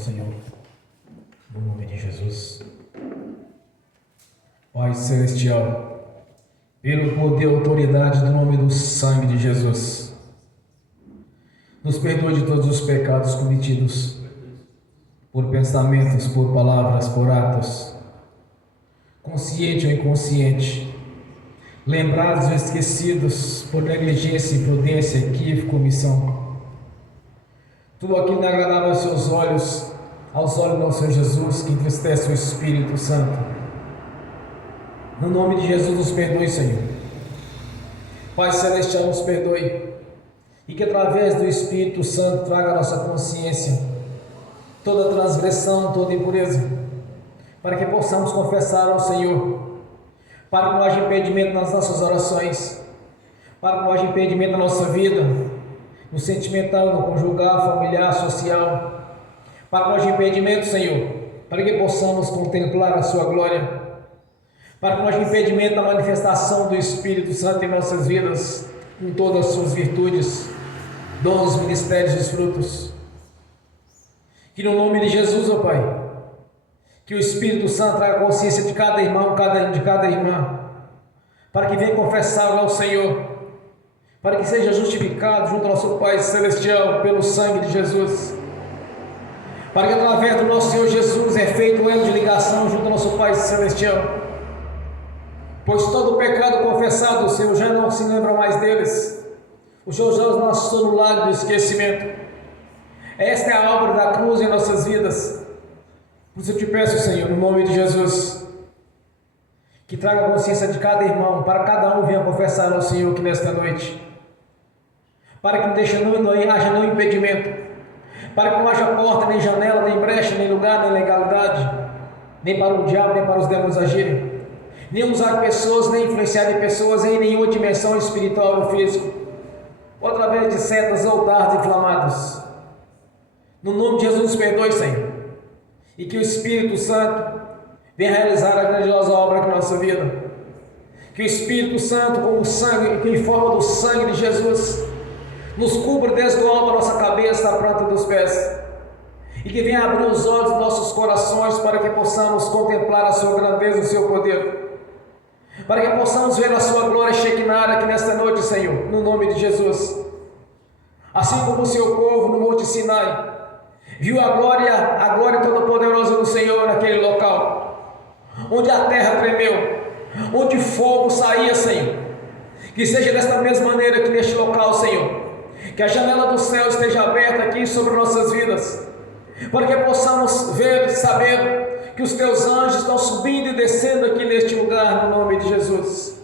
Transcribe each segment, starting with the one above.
Senhor, no nome de Jesus. Pai Celestial, pelo poder e autoridade do nome do sangue de Jesus, nos perdoe de todos os pecados cometidos, por pensamentos, por palavras, por atos, consciente ou inconsciente, lembrados ou esquecidos, por negligência, imprudência, equívoco, omissão. Tudo aquilo inagradável aos seus olhos, aos olhos do nosso Senhor Jesus, que entristece o Espírito Santo. No nome de Jesus, nos perdoe, Senhor. Pai Celestial, nos perdoe. E que através do Espírito Santo traga à nossa consciência toda transgressão, toda impureza, para que possamos confessar ao Senhor, para que não haja impedimento nas nossas orações, para que não haja impedimento na nossa vida, no sentimental, no conjugal, familiar, social, para que não haja impedimento, Senhor, para que possamos contemplar a Sua glória, para que não haja impedimento na manifestação do Espírito Santo em nossas vidas, com todas as suas virtudes, dons, ministérios e frutos. Que no nome de Jesus, ó Pai, que o Espírito Santo traga consciência de cada irmão, de cada irmã, para que venha confessar ao Senhor, para que seja justificado junto ao nosso Pai Celestial pelo sangue de Jesus, para que através do nosso Senhor Jesus é feito um elo de ligação junto ao nosso Pai Celestial, pois todo o pecado confessado, o Senhor já não se lembra mais deles, o Senhor já os lançou no lago do esquecimento. Esta é a obra da cruz em nossas vidas. Por isso eu te peço, Senhor, no nome de Jesus, que traga a consciência de cada irmão, para cada um venha confessar ao Senhor que nesta noite, para que não haja nenhum impedimento, para que não haja porta, nem janela, nem brecha, nem lugar, nem legalidade, nem para o diabo, nem para os demônios agirem, nem usar pessoas, nem influenciar em pessoas em nenhuma dimensão espiritual ou física, ou através de setas ou dardos inflamados. No nome de Jesus, nos perdoe, Senhor, e que o Espírito Santo venha realizar a grandiosa obra aqui na nossa vida. Que o Espírito Santo, como sangue, em forma do sangue de Jesus, nos cubra desde o alto da nossa cabeça à planta dos pés, e que venha abrir os olhos dos nossos corações para que possamos contemplar a sua grandeza e o seu poder, para que possamos ver a sua glória shekinah aqui nesta noite, Senhor, no nome de Jesus. Assim como o seu povo no Monte Sinai viu a glória toda-poderosa do Senhor naquele local, onde a terra tremeu, onde fogo saía, Senhor. Que seja desta mesma maneira que neste local, Senhor, que a janela do céu esteja aberta aqui sobre nossas vidas, para que possamos ver e saber que os teus anjos estão subindo e descendo aqui neste lugar, no nome de Jesus.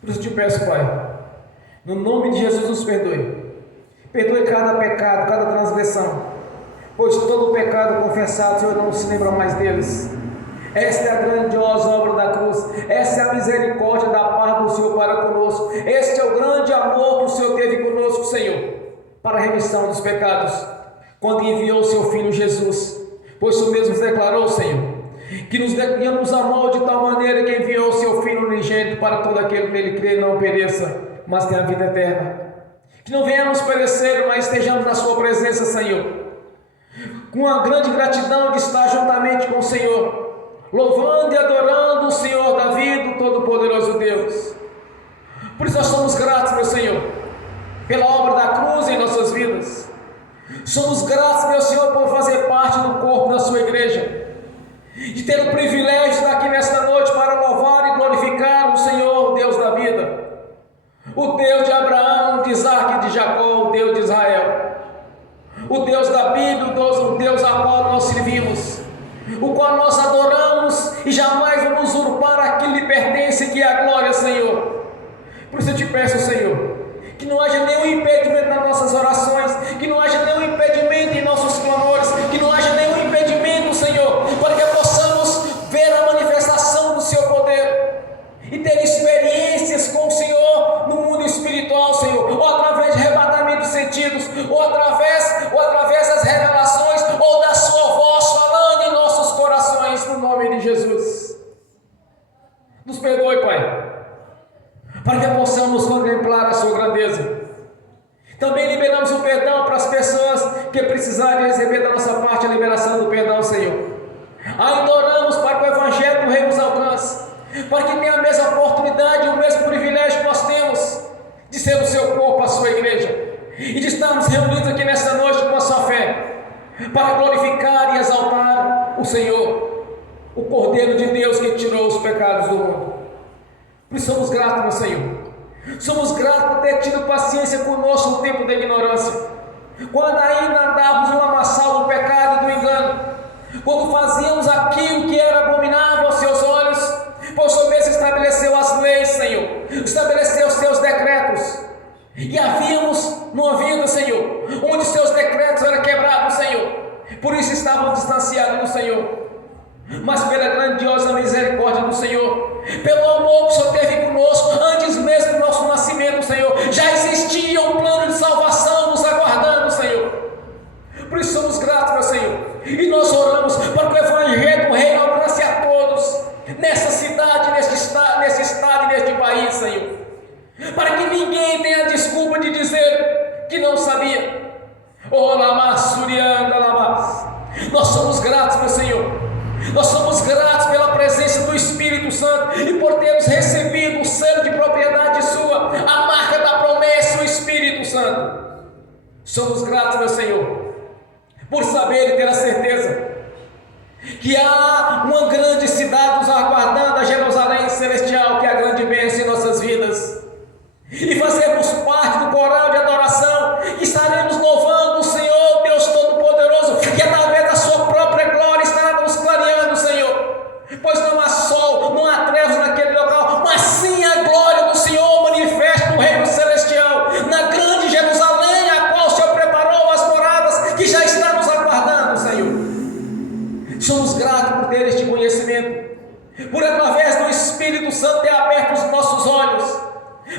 Por isso te peço, Pai, no nome de Jesus, nos perdoe. Perdoe cada pecado, cada transgressão, pois todo o pecado confessado, Senhor, não se lembra mais deles. Esta é a grandiosa obra da cruz, essa é a misericórdia da parte do Senhor para conosco, este é o grande amor que o Senhor teve conosco, Senhor, para a remissão dos pecados, quando enviou o seu Filho Jesus, pois o mesmo declarou, Senhor, que nos amou de tal maneira que enviou o seu Filho unigênito para todo aquele que nele crê não pereça, mas tenha a vida eterna. Que não venhamos perecer, mas estejamos na sua presença, Senhor, com a grande gratidão de estar juntamente com o Senhor, louvando e adorando o Senhor da vida, o Todo-Poderoso Deus. Por isso nós somos gratos, meu Senhor, pela obra da cruz em nossas vidas. Somos gratos, meu Senhor, por fazer parte do corpo da sua igreja, de ter o privilégio de estar aqui nesta noite para louvar e glorificar o Senhor, Deus da vida, o Deus de Abraão, de Isaac e de Jacó, o Deus de Israel, o Deus da Bíblia, o Deus a qual nós servimos, o qual nós adoramos e jamais vamos usurpar aquilo que lhe pertence, que é a glória, Senhor. Por isso eu te peço, Senhor, que não haja nenhum impedimento nas nossas orações, que não haja nenhum impedimento em nossos clamores, que não haja nenhum impedimento, Senhor, para que possamos ver a manifestação do seu poder e ter experiências com o Senhor no mundo espiritual, Senhor, ou através de arrebatamentos sentidos, ou através das revelações, ou da sua voz falando em nossos corações, no nome de Jesus. Nos perdoe, Pai, para que possamos contemplar a sua grandeza. Também liberamos o perdão para as pessoas que receber da nossa parte a liberação do perdão, Senhor. Ainda oramos para que o Evangelho do Rei nos alcance, para que tenha a mesma oportunidade e o mesmo privilégio que nós temos de ser o seu corpo, a sua igreja, e de estarmos reunidos aqui nesta noite com a sua fé, para glorificar e exaltar o Senhor, o Cordeiro de Deus que tirou os pecados do mundo. Por isso somos gratos, meu Senhor. Somos gratos por ter tido paciência conosco no tempo da ignorância, quando ainda andávamos no lamaçal do pecado e do engano, quando fazíamos aquilo que era abominável aos seus olhos, pois o Senhor estabeleceu as leis, Senhor, estabeleceu os seus decretos, e havíamos numa vida, Senhor, onde seus decretos eram quebrados, Senhor, por isso estávamos distanciados do Senhor. Mas pela grandiosa misericórdia do Senhor, pelo amor que o Senhor teve conosco, antes mesmo do nosso nascimento, Senhor, já existia um plano de salvação nos aguardando, Senhor. Por isso somos gratos, meu Senhor, e nós oramos para que o Evangelho do Reino alcance a todos, nessa cidade, nesse estado e neste país, Senhor, para que ninguém tenha desculpa de dizer que não sabia. Nós somos gratos, meu Senhor. Nós somos gratos pela presença do Espírito Santo e por termos recebido o selo de propriedade sua, a marca da promessa, o Espírito Santo. Somos gratos, meu Senhor, por saber e ter a certeza que há uma grande cidade nos aguardando, a Jerusalém Celestial, que é a grande bênção em nossas vidas, e fazermos parte do coral de adoração, e estaremos louvando o Senhor, Deus Todo-Poderoso, que através da sua própria glória estará nos clareando, Senhor, pois não há sol, não há trevas naquele local, mas sim a glória do Senhor manifesta no reino celestial, na grande Jerusalém, a qual o Senhor preparou as moradas, que já está nos aguardando, Senhor. Somos gratos por ter este conhecimento, por através do Espírito Santo ter aberto os nossos olhos,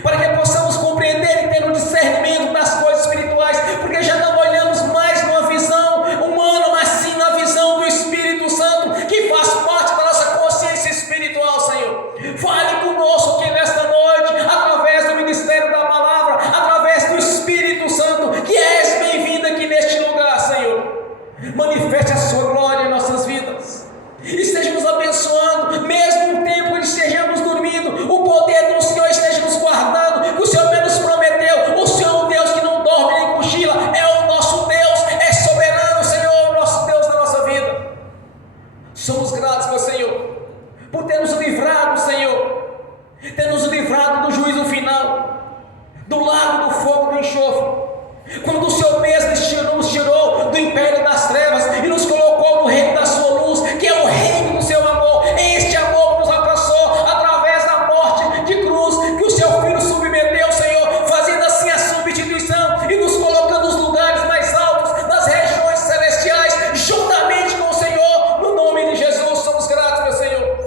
para que possamos compreender e ter um discernimento das coisas espirituais, porque já não olhamos mais numa visão humana, mas sim na visão do Espírito Santo, que faz parte da nossa consciência espiritual, Senhor. Fale conosco aqui nesta noite, através do ministério da palavra, através do Espírito Santo, que és bem-vindo aqui neste lugar, Senhor. Manifeste a sua glória em nossas vidas, e esteja nos abençoando, mesmo no tempo que estejamos dormindo, o poder do Senhor esteja nos guardando, que o Senhor mesmo nos prometeu. O Senhor é um Deus que não dorme nem cochila, é o nosso Deus, é soberano, Senhor, o nosso Deus da nossa vida. Somos gratos, meu Senhor, por ter nos livrado, Senhor, ter nos livrado do juízo final, do lago do fogo do enxofre, quando o Senhor mesmo nos tirou do império das trevas e nos colocou no reino da sua luz, que é o reino do seu amor. É este amor que nos alcançou através da morte de cruz, que o seu Filho submeteu, Senhor, fazendo assim a substituição e nos colocando nos lugares mais altos, nas regiões celestiais, juntamente com o Senhor. No nome de Jesus somos gratos, meu Senhor,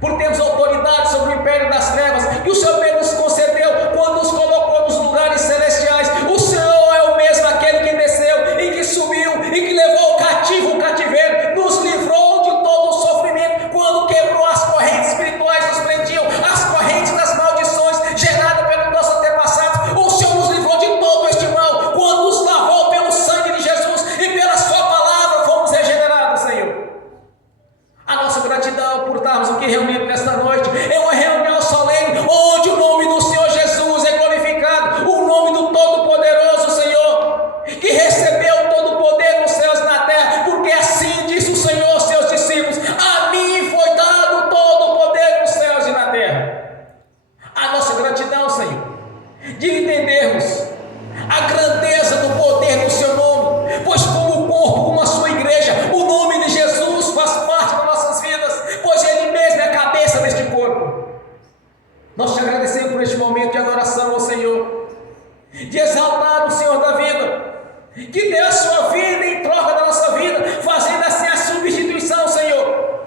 por termos autoridade sobre o império das trevas, que o Senhor mesmo nos concedeu quando nos colocou nos lugares celestiais. O Senhor é o mesmo, aquele que desceu e que subiu e que levou o cativo o cativeiro, nos livrou de todo o sofrimento, quando quebrou as correntes espirituais que nos prendiam, as correntes das maldições geradas pelos nossos antepassados. O Senhor nos livrou de todo este mal, quando nos lavou pelo sangue de Jesus e pela sua palavra fomos regenerados, Senhor. A nossa gratidão por estarmos aqui reunidos nesta noite é uma reunião solene, onde o nome do Senhor Jesus é glorificado, o nome do Todo-Poderoso, Senhor, que recebeu todo o poder nos céus e na terra, porque assim disse o Senhor aos seus discípulos: a mim foi dado todo o poder nos céus e na terra. A nossa gratidão, Senhor, de entendermos a grandeza do poder do seu nome, pois como o corpo, como a sua igreja, o nome de Jesus faz parte das nossas vidas, pois Ele mesmo é a cabeça deste corpo. Nós te agradecemos por este momento de adoração ao Senhor, de exaltar o Senhor da vida, que deu a sua vida em troca da nossa vida, fazendo assim a substituição, Senhor,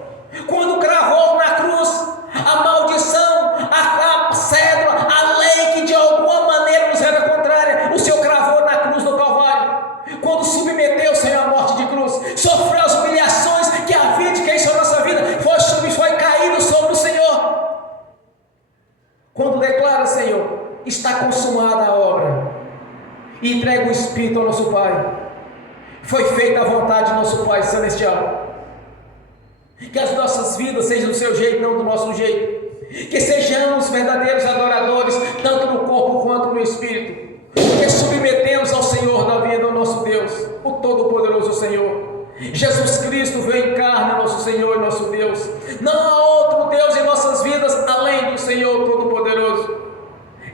quando cravou na cruz a maldição, a cédula, a lei que de alguma maneira nos era contrária. O Senhor cravou na cruz do Calvário, quando submeteu, Senhor, à morte de cruz, sofreu as humilhações que havia de quem sobre a nossa vida foi caído sobre o Senhor, quando declara, Senhor, está consumada a obra, e entrega o Espírito ao nosso Pai. foi feita a vontade do nosso Pai Celestial. Que as nossas vidas sejam do seu jeito, não do nosso jeito. Que sejamos verdadeiros adoradores, tanto no corpo quanto no espírito. Que submetemos ao Senhor da vida, ao nosso Deus, o Todo-Poderoso Senhor. Jesus Cristo veio em carne, nosso Senhor e nosso Deus. Não há outro Deus em nossas vidas além do Senhor Todo-Poderoso.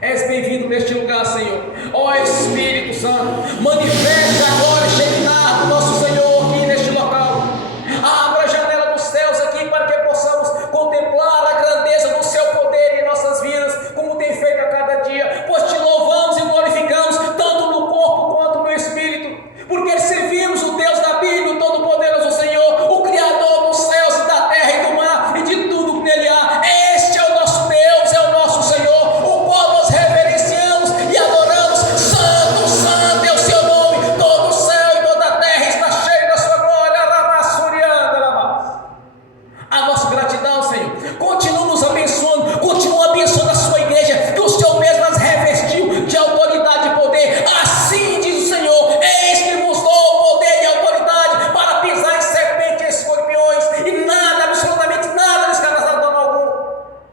És bem-vindo neste lugar, Senhor. Ó Espírito Santo, manifeste agora e Shekinah do nosso Senhor aqui neste local. Abra a janela dos céus aqui para que possamos contemplar a grandeza do seu poder em nossas vidas, como tem feito a cada dia, pois te louvamos e glorificamos, tanto no corpo quanto no espírito, porque servimos o Deus da Bíblia, o Todo-Poderoso Senhor, o Criador dos céus e da terra e do mar e de tudo que nele há. Este é o nosso Deus, é o nosso Senhor, o qual nós reverenciamos e adoramos. Santo, santo é o seu nome, todo o céu e toda a terra está cheio da sua glória. A nossa gratidão, Senhor, continua nos abençoando, continua abençoando a sua igreja, que o Senhor mesmo as revestiu de autoridade e poder. Assim diz o Senhor: eis que vos dou poder e autoridade para pisar em serpentes e escorpiões, e nada, absolutamente nada, lhes causará dano algum.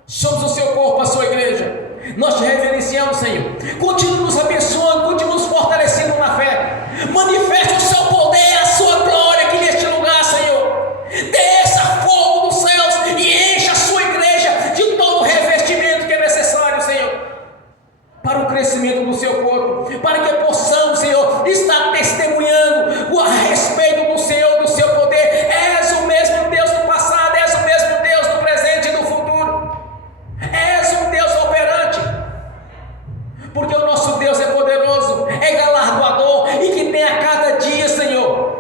Somos o seu corpo, a sua igreja. Nós te reverenciamos, Senhor. Continua nos abençoando, continua nos fortalecendo na fé. Manifeste o seu poder, a sua glória aqui neste lugar, Senhor. Desça fogo dos céus e encha a sua igreja de todo o revestimento que é necessário, Senhor, para o crescimento do seu corpo, para que possamos, Senhor, estar testemunhando a respeito do Senhor, do seu poder. És o mesmo Deus do passado, és o mesmo Deus do presente e do futuro. És um Deus operante, porque o nosso Deus é poderoso, é galardoador e que tem a cada dia, Senhor,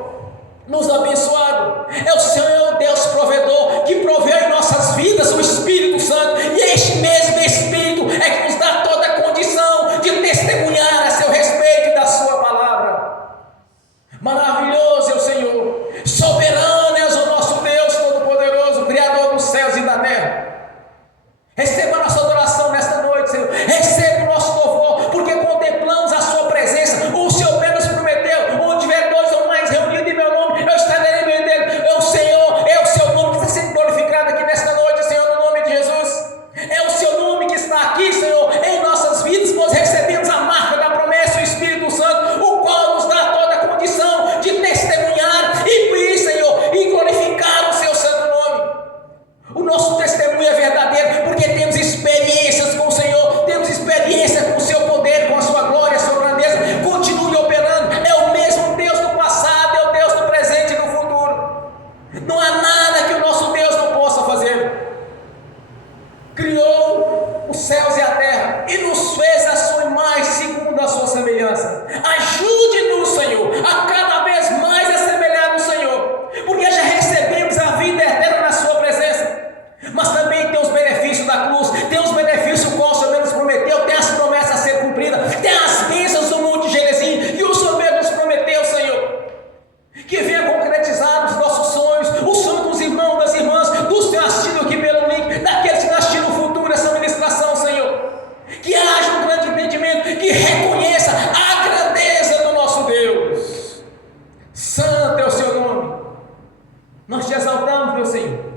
nos abençoado. É o Senhor Deus provedor, que proveu em nossas vidas o Espírito Santo, e este mesmo Espírito é que nos dá toda a condição de testemunhar a seu respeito e da sua palavra. Maravilhoso é o Senhor, soberano és o nosso Deus Todo-Poderoso, Criador dos céus e da terra. Receba a nossa adoração nesta noite, Senhor. Receba o nosso louvor, porque contemplamos a sua presença. O Senhor mesmo prometeu: onde tiver dois ou mais reunidos em meu nome, eu estarei no meio dele. É o Senhor, é o seu nome que está sendo glorificado aqui nesta noite, Senhor, no nome de Jesus. É o seu nome que está aqui, Senhor, em nossas vidas. Nós recebemos a marca da promessa, o Espírito Santo, o qual nos dá toda a condição de testemunhar e, Senhor, e glorificar o seu santo nome. O nosso testemunho é verdadeiro, porque temos experiências com o Senhor, temos experiência com o seu poder, com a sua glória, a sua grandeza. Continue operando. É o mesmo Deus do passado, é o Deus do presente e do futuro. Não há nada que o nosso Deus não possa fazer. Criou os céus e a terra e nos fez a sua imagem, segundo a sua semelhança. Ajude-nos, Senhor, a cada vez mais assemelhar no Senhor, porque já recebemos a vida eterna na sua presença. Mas também tem os benefícios da cruz, tem os benefícios que o Senhor nos prometeu, tem as promessas a ser cumpridas, tem as bênçãos do Monte Gerizim, que o Senhor mesmo nos prometeu, Senhor, que venha concretizar os nossos sonhos, os sonhos dos irmãos, das irmãs, dos que estão assistindo aqui pelo link, daqueles que estão assistindo no futuro essa ministração, Senhor. Que haja um grande entendimento, que reconheça a grandeza do nosso Deus. Santo é o seu nome. Nós te exaltamos, meu Senhor.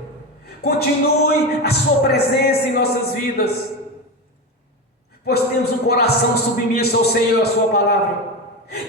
Continue a sua presença em nossas vidas, pois temos um coração submisso ao Senhor e à sua palavra.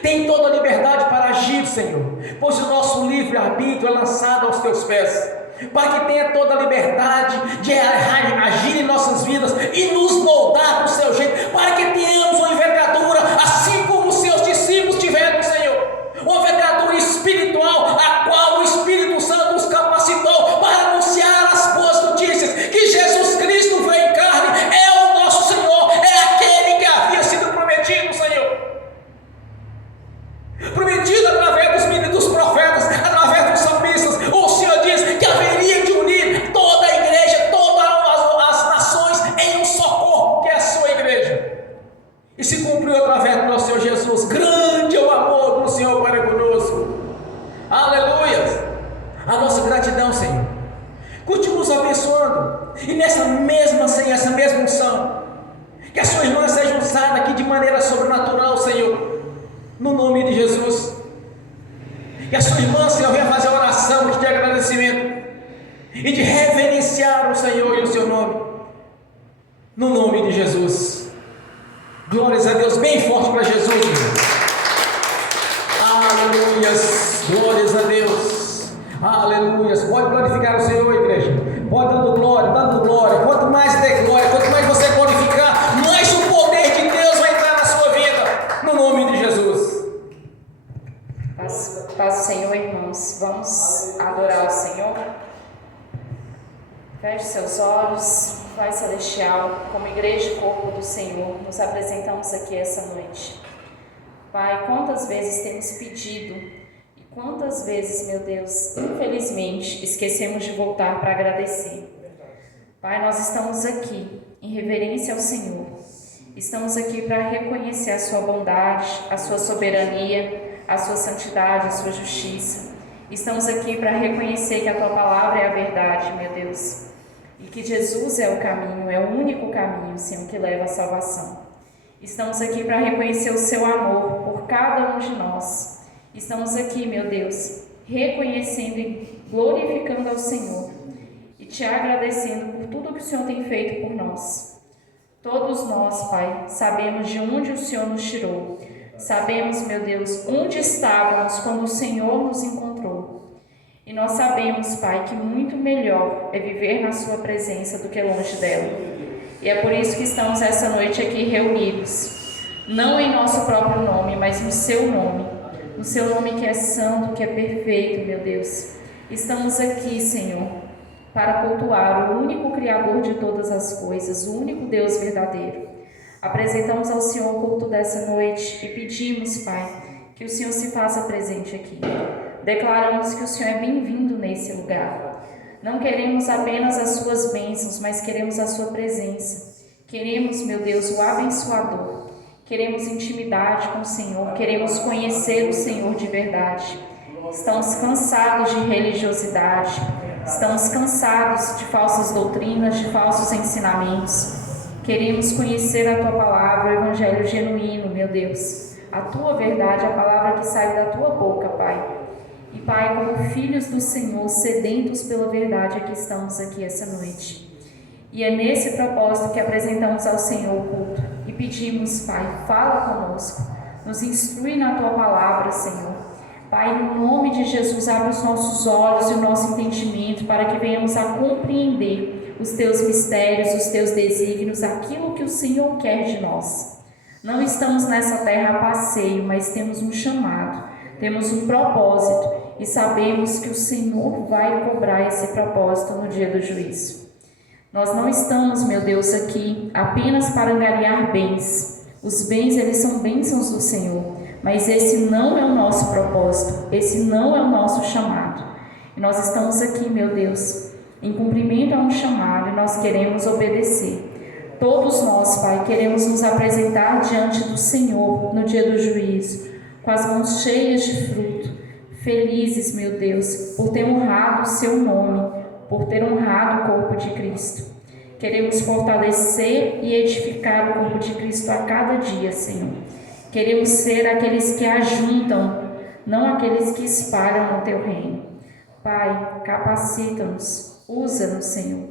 Tem toda a liberdade para agir, Senhor, pois o nosso livre-arbítrio é lançado aos teus pés, para que tenha toda a liberdade de agir em nossas vidas e nos moldar do seu jeito, para que tenhamos uma envergadura, assim como os seus discípulos tiveram, Senhor, uma envergadura espiritual, a qual o Espírito Santo nos capacitou para anunciar as boas notícias, que Jesus Cristo veio em carne, é o nosso Senhor, é aquele que havia sido prometido, Senhor, prometido através dos profetas, através dos salmistas. O Senhor diz que haveria de unir toda a igreja, todas as nações em um só corpo, que é a sua igreja, e se cumpriu através do nosso Senhor Jesus. Grande é o amor do Senhor para conosco. Aleluia. A nossa gratidão, Senhor. Continua nos abençoando, e nessa mesma, Senhor, essa mesma unção, que a sua irmã seja usada aqui de maneira sobrenatural, Senhor, no nome de Jesus. Que a sua irmã, Senhor, venha fazer oração de agradecimento e de reverenciar o Senhor e o seu nome. No nome de Jesus. Glórias a Deus, bem forte para Jesus, irmão. Aleluias, glórias a Deus. Aleluias. Pode glorificar o Senhor, igreja. Pode dando glória, dando glória. Quanto mais der glória, quanto mais você glorificar, mais o poder de Deus vai entrar na sua vida. No nome de Jesus. Paz do Senhor, irmãos. Vamos adorar o Senhor. Feche seus olhos. Pai Celestial, como igreja e corpo do Senhor, nos apresentamos aqui essa noite. Pai, quantas vezes temos pedido e quantas vezes, meu Deus, infelizmente, esquecemos de voltar para agradecer. Pai, nós estamos aqui em reverência ao Senhor. Estamos aqui para reconhecer a sua bondade, a sua soberania, a sua santidade, a sua justiça. Estamos aqui para reconhecer que a tua palavra é a verdade, meu Deus. E que Jesus é o caminho, é o único caminho, Senhor, que leva à salvação. Estamos aqui para reconhecer o seu amor por cada um de nós. Estamos aqui, meu Deus, reconhecendo e glorificando ao Senhor e te agradecendo por tudo que o Senhor tem feito por nós. Todos nós, Pai, sabemos de onde o Senhor nos tirou. Sabemos, meu Deus, onde estávamos quando o Senhor nos encontrou. E nós sabemos, Pai, que muito melhor é viver na sua presença do que longe dela. E é por isso que estamos essa noite aqui reunidos, não em nosso próprio nome, mas no seu nome. No seu nome que é santo, que é perfeito, meu Deus. Estamos aqui, Senhor, para cultuar o único Criador de todas as coisas, o único Deus verdadeiro. Apresentamos ao Senhor o culto dessa noite e pedimos, Pai, que o Senhor se faça presente aqui. Declaramos que o Senhor é bem-vindo nesse lugar. Não queremos apenas as suas bênçãos, mas queremos a sua presença. Queremos, meu Deus, o abençoador. Queremos intimidade com o Senhor. Queremos conhecer o Senhor de verdade. Estamos cansados de religiosidade. Estamos cansados de falsas doutrinas, de falsos ensinamentos. Queremos conhecer a tua palavra, o evangelho genuíno, meu Deus. A tua verdade, a palavra que sai da tua boca, Pai. E, Pai, como filhos do Senhor, sedentos pela verdade, aqui estamos aqui essa noite. E é nesse propósito que apresentamos ao Senhor o culto. E pedimos, Pai, fala conosco, nos instrui na Tua palavra, Senhor. Pai, no nome de Jesus, abre os nossos olhos e o nosso entendimento para que venhamos a compreender os Teus mistérios, os Teus desígnios, aquilo que o Senhor quer de nós. Não estamos nessa terra a passeio, mas temos um chamado, temos um propósito. E sabemos que o Senhor vai cobrar esse propósito no dia do juízo. Nós não estamos, meu Deus, aqui apenas para angariar bens. Os bens, eles são bênçãos do Senhor. Mas esse não é o nosso propósito. Esse não é o nosso chamado. E nós estamos aqui, meu Deus, em cumprimento a um chamado e nós queremos obedecer. Todos nós, Pai, queremos nos apresentar diante do Senhor no dia do juízo, com as mãos cheias de fruto. Felizes, meu Deus, por ter honrado o seu nome, por ter honrado o corpo de Cristo. Queremos fortalecer e edificar o corpo de Cristo a cada dia, Senhor. Queremos ser aqueles que ajuntam, não aqueles que espalham o teu reino. Pai, capacita-nos, usa-nos, Senhor.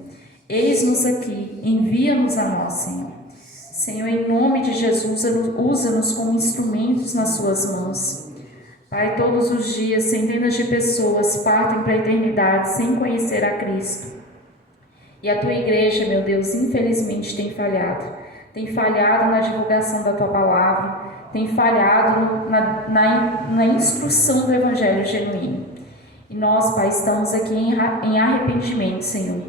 Eis-nos aqui, envia-nos a nós, Senhor. Senhor, em nome de Jesus, usa-nos como instrumentos nas suas mãos. Pai, todos os dias, centenas de pessoas partem para a eternidade sem conhecer a Cristo. E a tua igreja, meu Deus, infelizmente tem falhado. Tem falhado na divulgação da tua palavra, tem falhado na instrução do evangelho genuíno. E nós, Pai, estamos aqui em arrependimento, Senhor,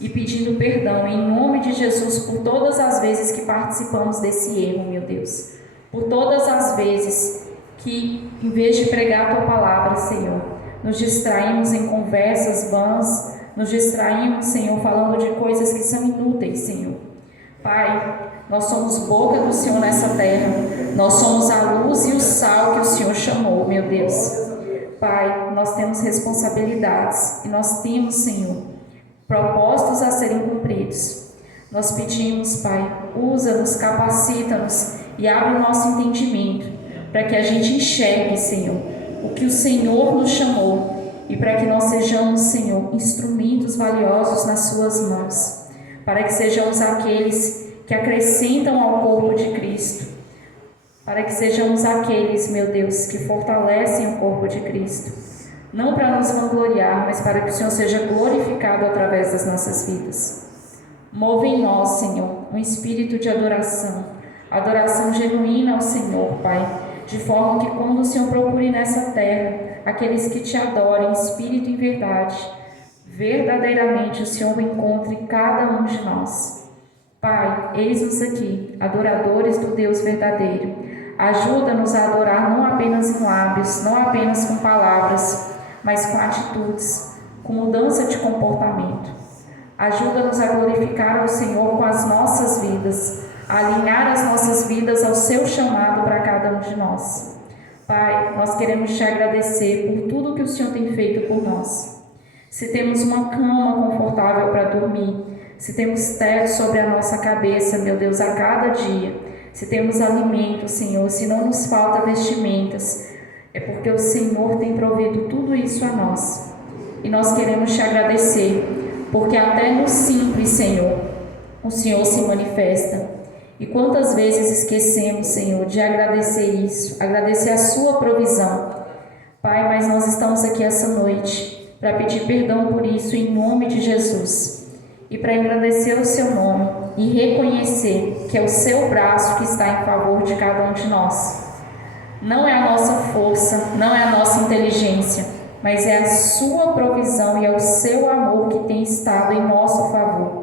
e pedindo perdão em nome de Jesus por todas as vezes que participamos desse erro, meu Deus. Por todas as vezes que, em vez de pregar a tua palavra, Senhor, nos distraímos em conversas vãs, nos distraímos, Senhor, falando de coisas que são inúteis, Senhor. Pai, nós somos boca do Senhor nessa terra, nós somos a luz e o sal que o Senhor chamou, meu Deus. Pai, nós temos responsabilidades e nós temos, Senhor, propósitos a serem cumpridos. Nós pedimos, Pai, usa-nos, capacita-nos e abre o nosso entendimento, para que a gente enxergue, Senhor, o que o Senhor nos chamou e para que nós sejamos, Senhor, instrumentos valiosos nas suas mãos, para que sejamos aqueles que acrescentam ao corpo de Cristo, para que sejamos aqueles, meu Deus, que fortalecem o corpo de Cristo, não para nos vangloriar, mas para que o Senhor seja glorificado através das nossas vidas. Move em nós, Senhor, um espírito de adoração, adoração genuína ao Senhor, Pai, de forma que quando o Senhor procure nessa terra aqueles que te adorem, espírito e verdade, verdadeiramente o Senhor encontre cada um de nós. Pai, eis-nos aqui, adoradores do Deus verdadeiro. Ajuda-nos a adorar não apenas em lábios, não apenas com palavras, mas com atitudes, com mudança de comportamento. Ajuda-nos a glorificar ao Senhor com as nossas vidas, a alinhar as nossas vidas ao seu chamado para cada um de nós. Pai, nós queremos te agradecer por tudo que o Senhor tem feito por nós. Se temos uma cama confortável para dormir, se temos teto sobre a nossa cabeça, meu Deus, a cada dia, se temos alimento, Senhor, se não nos falta vestimentas, é porque o Senhor tem provido tudo isso a nós. E nós queremos te agradecer, porque até no simples, Senhor, o Senhor se manifesta. E quantas vezes esquecemos, Senhor, de agradecer isso, agradecer a sua provisão. Pai, mas nós estamos aqui essa noite para pedir perdão por isso em nome de Jesus. E para agradecer o seu nome e reconhecer que é o seu braço que está em favor de cada um de nós. Não é a nossa força, não é a nossa inteligência, mas é a sua provisão e é o seu amor que tem estado em nosso favor.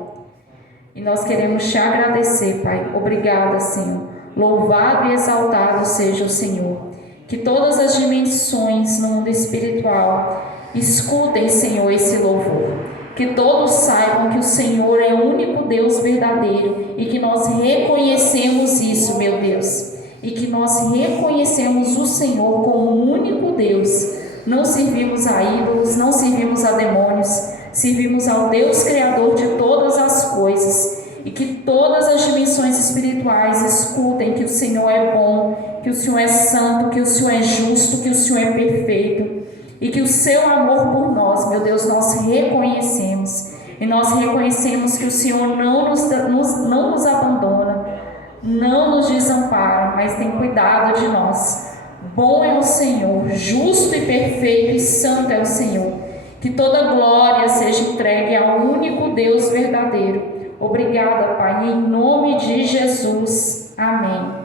E nós queremos te agradecer, Pai. Obrigada, Senhor. Louvado e exaltado seja o Senhor. Que todas as dimensões no mundo espiritual escutem, Senhor, esse louvor. Que todos saibam que o Senhor é o único Deus verdadeiro e que nós reconhecemos isso, meu Deus. E que nós reconhecemos o Senhor como o único Deus. Não servimos a ídolos, não servimos a demônios, servimos ao Deus Criador de todas as coisas. E que todas as dimensões espirituais escutem que o Senhor é bom, que o Senhor é santo, que o Senhor é justo, que o Senhor é perfeito. E que o seu amor por nós, meu Deus, nós reconhecemos. E nós reconhecemos que o Senhor não nos abandona, não nos desampara, mas tem cuidado de nós. Bom é o Senhor, justo e perfeito e santo é o Senhor. Que toda glória seja entregue ao único Deus verdadeiro. Obrigada, Pai, em nome de Jesus. Amém.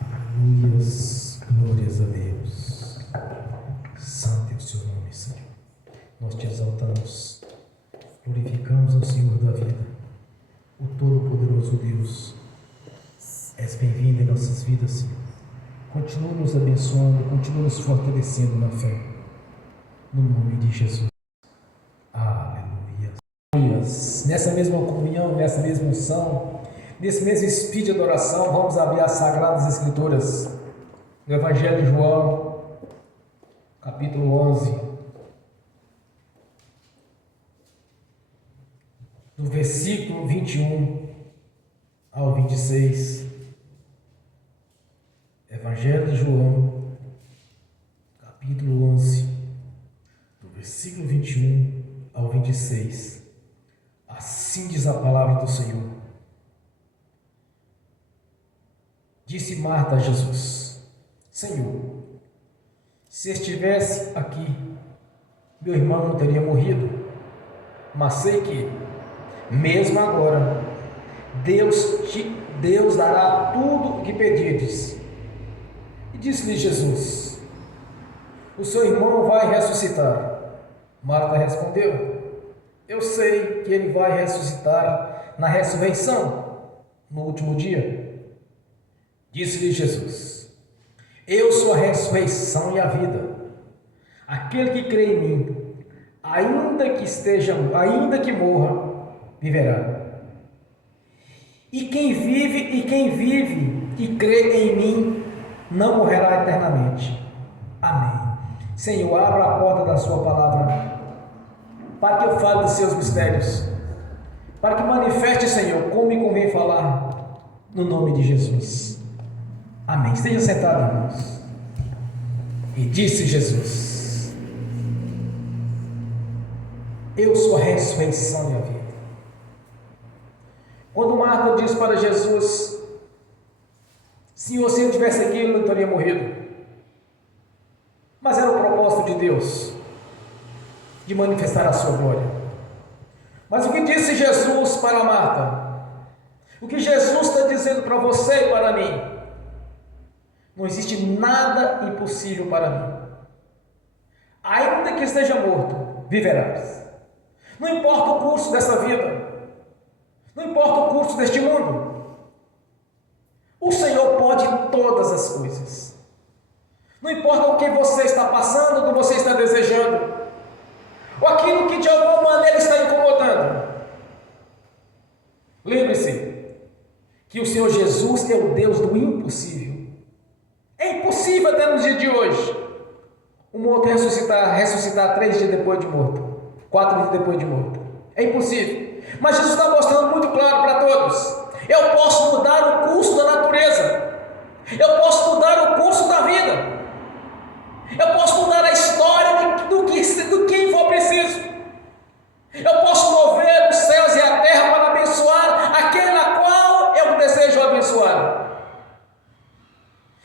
Aleluias, glórias a Deus. Santo é o seu nome, Senhor. Nós te exaltamos, glorificamos ao Senhor da vida, o Todo-Poderoso Deus. És bem-vindo em nossas vidas, Senhor. Continua nos abençoando, continua nos fortalecendo na fé. No nome de Jesus. Aleluia. Nessa mesma comunhão, nessa mesma unção, nesse mesmo espírito de adoração, vamos abrir as Sagradas Escrituras. No Evangelho de João, capítulo 11, do versículo 21 ao 26. Evangelho de João, capítulo 11, do versículo 21 ao 26. Assim diz a palavra do Senhor. Disse Marta a Jesus: Senhor, se estivesse aqui, meu irmão não teria morrido. Mas sei que, mesmo agora, Deus dará tudo o que pedirdes. E disse-lhe Jesus: o seu irmão vai ressuscitar. Marta respondeu: eu sei que ele vai ressuscitar na ressurreição, no último dia. Disse-lhe Jesus: eu sou a ressurreição e a vida. Aquele que crê em mim, ainda que morra, viverá. E quem vive e crê em mim, não morrerá eternamente. Amém. Senhor, abra a porta da sua palavra, para que eu fale dos seus mistérios, para que manifeste, Senhor, como me convém falar, no nome de Jesus. Amém. Esteja sentado, irmãos. E disse Jesus: eu sou a ressurreição e a vida. Quando Marta disse para Jesus: Senhor, se eu tivesse aqui, eu não teria morrido. Mas era o propósito de Deus de manifestar a sua glória. Mas o que disse Jesus para Marta? O que Jesus está dizendo para você e para mim? Não existe nada impossível para mim. Ainda que esteja morto, viverás. Não importa o curso dessa vida, não importa o curso deste mundo, o Senhor pode todas as coisas. Não importa o que você está passando, o que você está desejando, ou aquilo que de alguma maneira está incomodando. Lembre-se que o Senhor Jesus é o Deus do impossível. É impossível até no dia de hoje um morto ressuscitar 3 dias depois de morto, 4 dias depois de morto. É impossível. Mas Jesus está mostrando muito claro para todos: eu posso mudar o curso da natureza, eu posso mudar o curso da vida, eu posso mudar a história do quem for preciso. Eu posso mover os céus e a terra para abençoar aquele a qual eu desejo abençoar.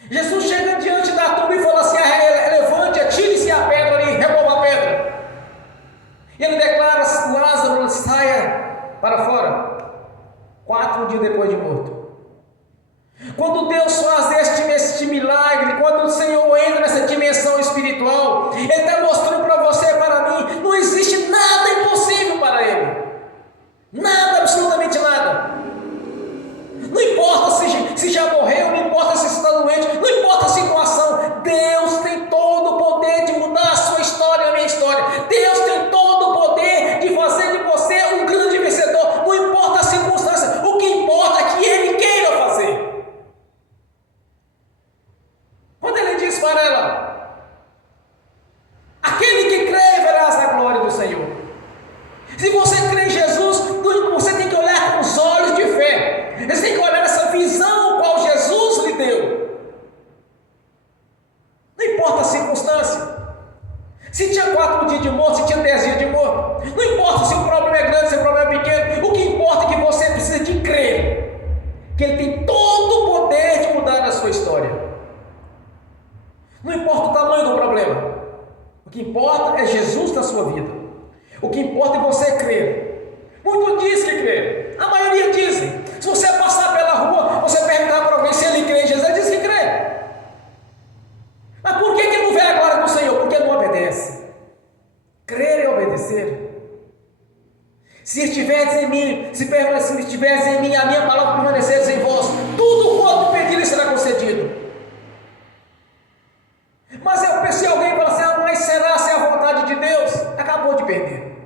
Jesus chega diante da tumba e fala assim: levante, atire-se a pedra ali, remova a pedra. E ele declara: Lázaro, saia para fora. 4 dias depois de morto. Quando Deus faz este milagre, quando o Senhor entra nessa dimensão espiritual, Ele está mostrando para você e para mim: não existe nada impossível para Ele. Nada, absolutamente nada. Não importa se já morreu, não importa se está doente, não importa a situação. Deus tem todo o poder de mudar a sua história e a minha história. Deus tem todo o poder de fazer de você um grande vencedor. Não importa a circunstância, o que importa é que Ele queira fazer. Quando Ele diz para ela: aquele que crê verás a glória do Senhor. Se você crê em Jesus, você tem que olhar com os olhos de fé. Você tem que olhar essa visão qual Jesus lhe deu. Não importa a circunstância. Se tinha 4 dias de morte, se tinha 10 dias de morte, não importa se o problema é grande, se o problema é pequeno. O que importa é que você precisa de crer que Ele tem todo o poder de mudar a sua história. Não importa o tamanho do problema. O que importa é Jesus na sua vida. O que importa é você crer. Muitos dizem que crê. A maioria dizem. Se você passar pela rua, você perguntar para alguém se ele crê em Jesus, ele diz que crê. Mas por que ele não vê a glória do Senhor? Porque ele não obedece. Crer é obedecer. Se estiveres em mim, se estiveres em mim, a minha palavra permaneceres em vós, tudo quanto pedirem será concedido. Mas se alguém fala assim: mas será se é a vontade de Deus? Acabou de perder.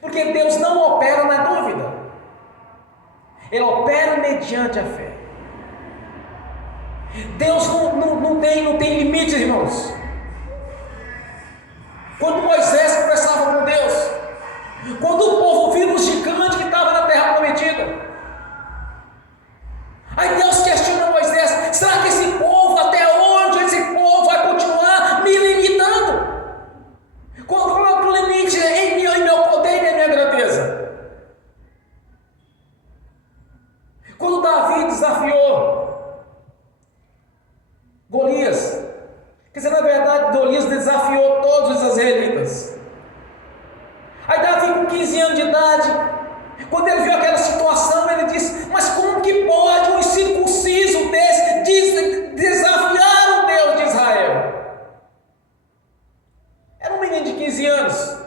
Porque Deus não opera na dúvida. Ele opera mediante a fé. Deus não tem limites, irmãos. Quando Moisés conversava com Deus, quando o povo viu os gigantes que estavam na terra prometida, aí Deus questiona Moisés: será que esse povo, até onde esse povo vai continuar me limitando? Coloca o limite em meu poder e em minha grandeza. Quando Davi desafiou Golias, quer dizer, na verdade, Golias desafiou todos os israelitas. Aí Davi, com 15 anos de idade, quando ele viu aquela situação, ele disse: mas como que pode um incircunciso desse desafiar o Deus de Israel? Era um menino de 15 anos.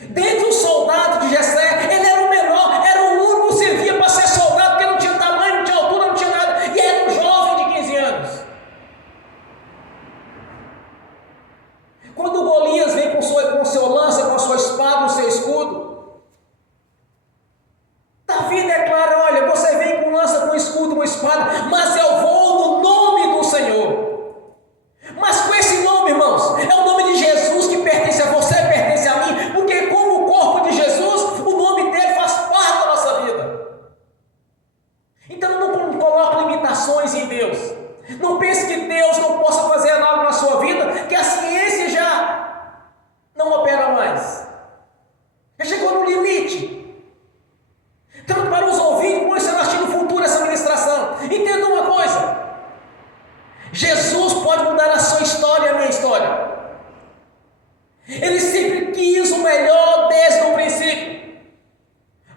Dentre os soldados de Jessé, ele era o menor, era o único que servia para ser soldado, porque não tinha tamanho, não tinha altura, não tinha nada, e era um jovem de 15 anos. Quando Golias vem com seu lança, com a sua espada, com seu escudo, Davi Não opera mais. Já chegou no limite. Tanto para os ouvintes, como você assistir no futuro essa ministração. Entenda uma coisa. Jesus pode mudar a sua história e a minha história. Ele sempre quis o melhor desde o princípio.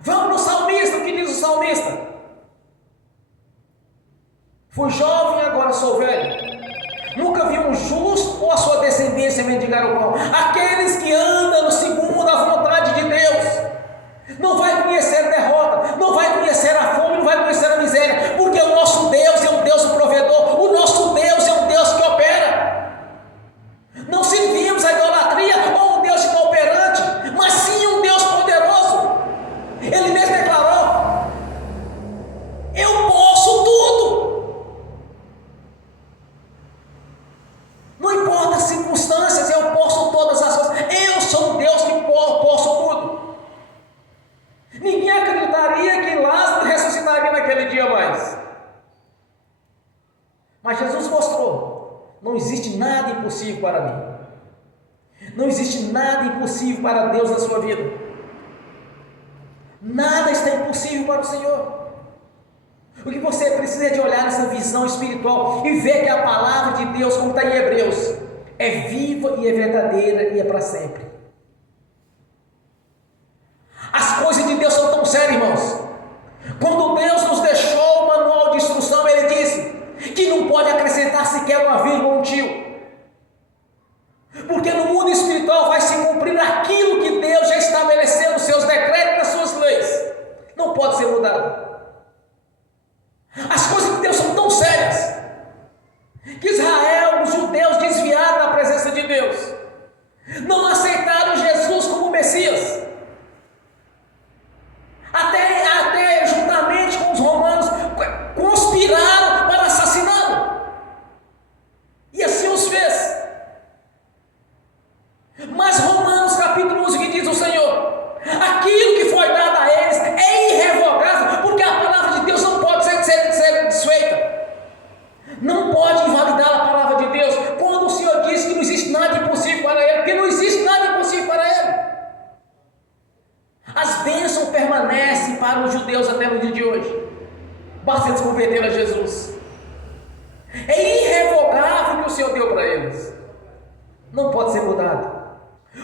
Vamos no salmista, o que diz o salmista? Fui jovem, agora sou velho. Nunca vi um justo ou a sua descendência mendigar o pão. Aqueles que andam no segundo a vontade de Deus não vai conhecer a derrota, não vai conhecer a fome, não vai conhecer a miséria, porque o nosso Deus é um Deus provedor, o nosso Deus é um Deus que opera. Não servimos a idolatria ou um Deus inoperante, mas sim um Deus poderoso. Ele mesmo declarou: eu posso tudo. Não importa as circunstâncias, eu posso todas as coisas. Eu sou um Deus que posso tudo. Ninguém acreditaria que Lázaro ressuscitaria naquele dia mais. Mas Jesus mostrou: não existe nada impossível para mim. Não existe nada impossível para Deus na sua vida. Nada está impossível para o Senhor. O que você precisa é de olhar essa visão espiritual e ver que a palavra de Deus, como está em Hebreus, é viva e é verdadeira e é para sempre. As coisas de Deus são tão sérias, irmãos. Quando Deus nos deixou o manual de instrução, Ele disse que não pode acrescentar sequer uma vírgula ou um tio. Porque no mundo espiritual vai se cumprir aquilo que Deus já estabeleceu nos seus decretos e nas suas leis. Não pode ser mudado. As coisas de Deus são tão sérias que Israel, os judeus desviaram da presença de Deus, não aceitaram Jesus como Messias, até juntamente com os romanos conspiraram para assassiná-lo, e assim os fez. Mas Romanos capítulo 11, que diz o Senhor: aquilo que foi dado a eles é irrevogável, porque a palavra de Deus não pode ser desfeita, não pode invalidar a palavra de Deus. Quando o Senhor diz que não existe nada impossível para Ele, porque não existe nada impossível para Ele. As bênçãos permanecem para os judeus até no dia de hoje, basta eles converterem a Jesus. É irrevogável o que o Senhor deu para eles, não pode ser mudado.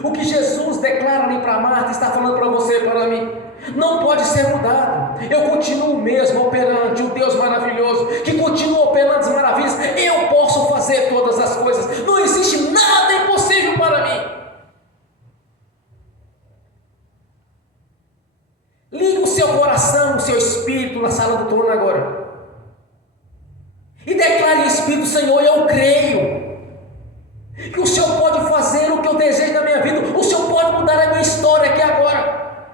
O que Jesus declara ali para Marta, está falando para você e para mim, não pode ser mudado. Eu continuo mesmo operante, o Deus maravilhoso, que continua operando as maravilhas. Eu posso fazer todas as coisas, não existe nada impossível para mim. Liga o seu coração, o seu espírito na sala do trono agora, e declare em espírito: Senhor, eu creio que o Senhor pode fazer o que eu desejo na minha vida, o Senhor pode mudar a minha história aqui agora.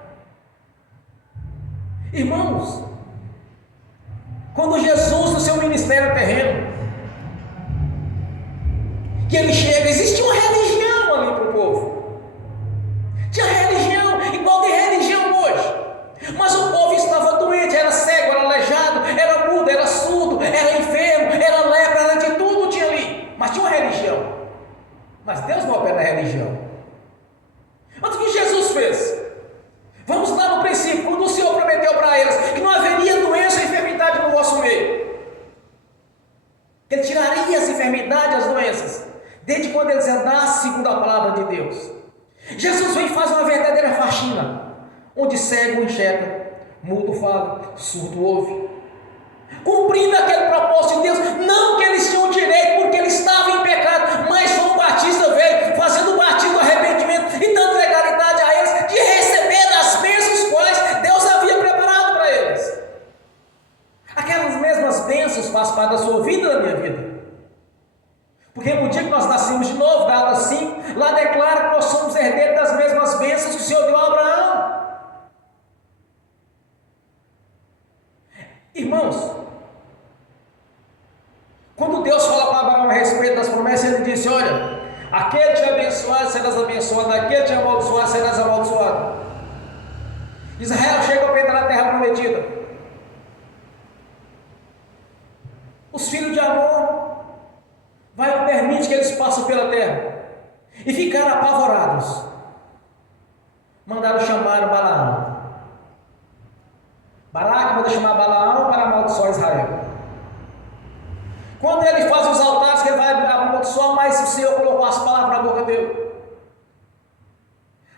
Irmãos, quando Jesus, no seu ministério terreno, que ele chega, existia uma religião ali para o povo, tinha religião, igual tem religião hoje, mas o povo estava doente, era cego, era aleijado, era mudo, era surdo, era enfermo, era lepra, era de tudo tinha ali, mas tinha uma religião. Mas Deus não opera na religião. Mas o que Jesus fez? Vamos lá no princípio, quando o Senhor prometeu para eles que não haveria doença e enfermidade no vosso meio, que Ele tiraria as enfermidades, as doenças, desde quando eles andassem segundo a palavra de Deus. Jesus vem e faz uma verdadeira faxina, onde cego enxerga, mudo fala, surdo ouve, cumprindo aquele propósito de Deus. Não que eles tinham direito, porque eles estavam em pecado, mas João Batista veio fazendo o batismo do arrependimento e dando legalidade a eles de receber as bênçãos quais Deus havia preparado para eles. Aquelas mesmas bênçãos fazem parte da sua vida e da minha vida, porque no dia que nós nascemos de novo, Gálatas 5, lá declara que nós somos herdeiros das mesmas bênçãos que o Senhor deu a Abraão. Irmãos, quando Deus fala para Abraão a respeito das promessas, Ele disse: olha, aquele te abençoado, serás abençoado, aquele te amaldiçoado, serás amaldiçoado. Israel chega a penetrar na terra prometida. Os filhos de Amon permite que eles passem pela terra e ficaram apavorados. mandaram chamar Balaão. Balaque manda chamar Balaão para amaldiçoar Israel. Quando ele faz os altares, que ele vai amaldiçoar, mas o Senhor colocou as palavras na boca dele.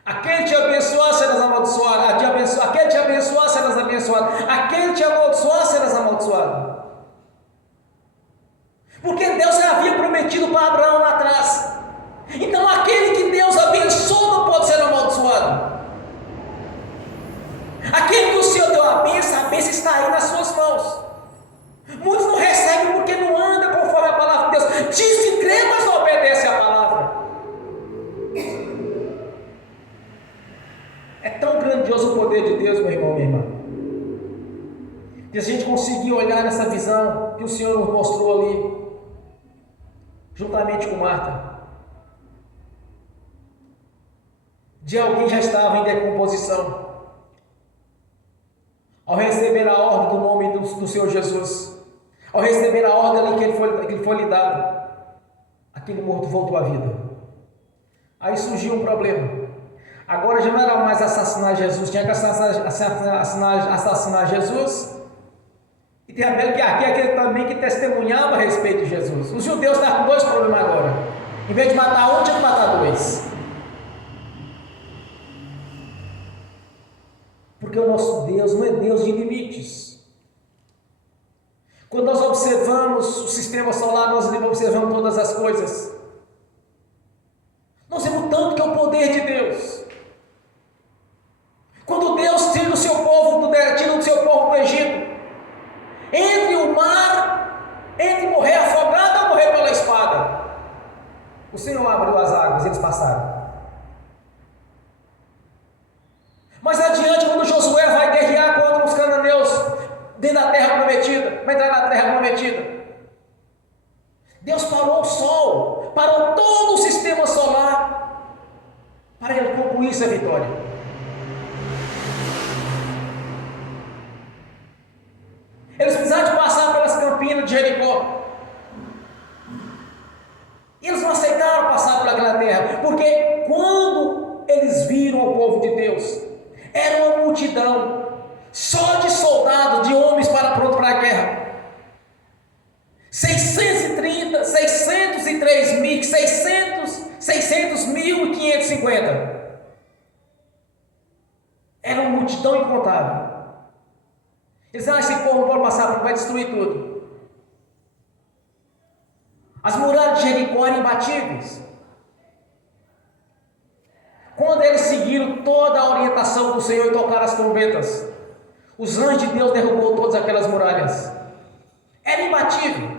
Aquele te abençoar, serás amaldiçoado. Aquele te abençoar, serás abençoado. Aquele te amaldiçoar, serás amaldiçoado. Porque Deus já havia prometido para Abraão lá atrás. Então aquele que Deus abençoa não pode ser amaldiçoado. Aquele que o Senhor deu a bênção está aí nas suas mãos. Muitos não recebem porque não andam conforme a palavra de Deus. Diz que crê, mas não obedece à palavra. É tão grandioso o poder de Deus, meu irmão, minha irmã, que a gente conseguir olhar nessa visão que o Senhor nos mostrou ali, juntamente com Marta, de alguém que já estava em decomposição, ao receber a ordem do nome do Senhor Jesus, ao receber a ordem ali que ele foi lhe dado, aquele morto voltou à vida. Aí surgiu um problema. Agora já não era mais assassinar Jesus, tinha que assassinar Jesus. E tem aquele também que testemunhava a respeito de Jesus. Os judeus estavam com dois problemas agora. Em vez de matar um, tinha que matar dois. Porque o nosso Deus não é Deus de limites. Quando nós observamos o sistema solar, nós observamos todas as coisas. Nós vemos tanto que é o poder de Deus. Quando Deus tira o seu povo do Egito, entre o mar, entre morrer afogado ou morrer pela espada, o Senhor abriu as águas e eles passaram. Mais adiante, quando Josué vai guerrear contra os cananeus dentro da terra prometida, vai entrar na terra prometida, Deus parou o sol, parou todo o sistema solar para ele concluir essa vitória. Eles precisaram de passar pelas campinas de Jericó. E eles não aceitaram passar pelaquela terra, porque quando eles viram o povo de Deus, era uma multidão, só de soldados, de homens prontos para a guerra. 603.550. Era uma multidão incontável. Eles esse povo não pode passar porque vai destruir tudo. As muralhas de Jericó eram imbatíveis. Quando eles seguiram toda a orientação do Senhor e tocaram as trombetas, os anjos de Deus derrubou todas aquelas muralhas. Era imbatível.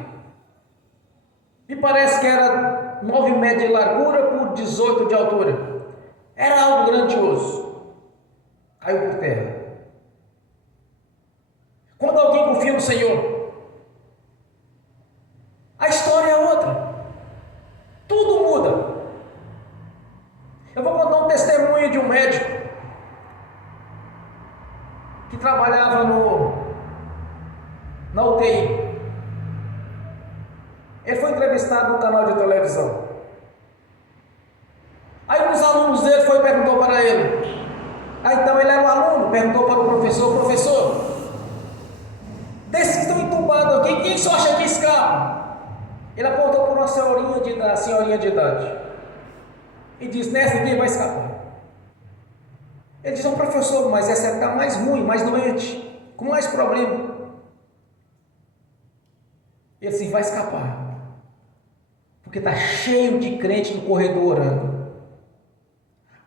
Me parece que era 9 metros de largura por 18 de altura. Era algo grandioso. Caiu por terra. Quando alguém confia no Senhor, a história é outra. Tudo muda. Eu vou contar um testemunho de um médico que trabalhava na UTI. Ele foi entrevistado no canal de televisão. Aí um dos alunos dele foi e perguntou para ele. Então ele era um aluno, perguntou para o professor: professor, desses que estão entubados aqui, quem só acha que escapa? Ele apontou para uma senhorinha de idade e disse: nessa ninguém vai escapar. Ele disse: professor, mas essa está mais ruim, mais doente, com mais problema. Ele disse: vai escapar, porque está cheio de crente no corredor orando.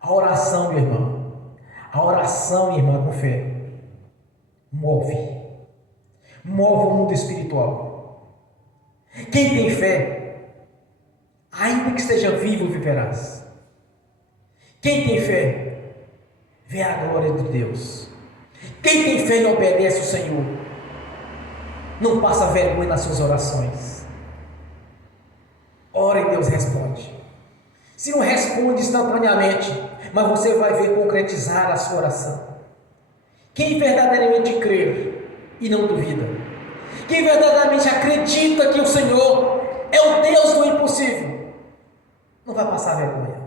A oração, meu irmão, a oração, minha irmã, com fé, move o mundo espiritual. Quem tem fé, ainda que esteja vivo, viverás. Quem tem fé, vê a glória de Deus. Quem tem fé e obedece o Senhor, não passa vergonha nas suas orações. Ora e Deus responde. Se não responde instantaneamente, mas você vai ver concretizar a sua oração. Quem verdadeiramente crê e não duvida, quem verdadeiramente acredita que o Senhor é o Deus do impossível, não vai passar vergonha.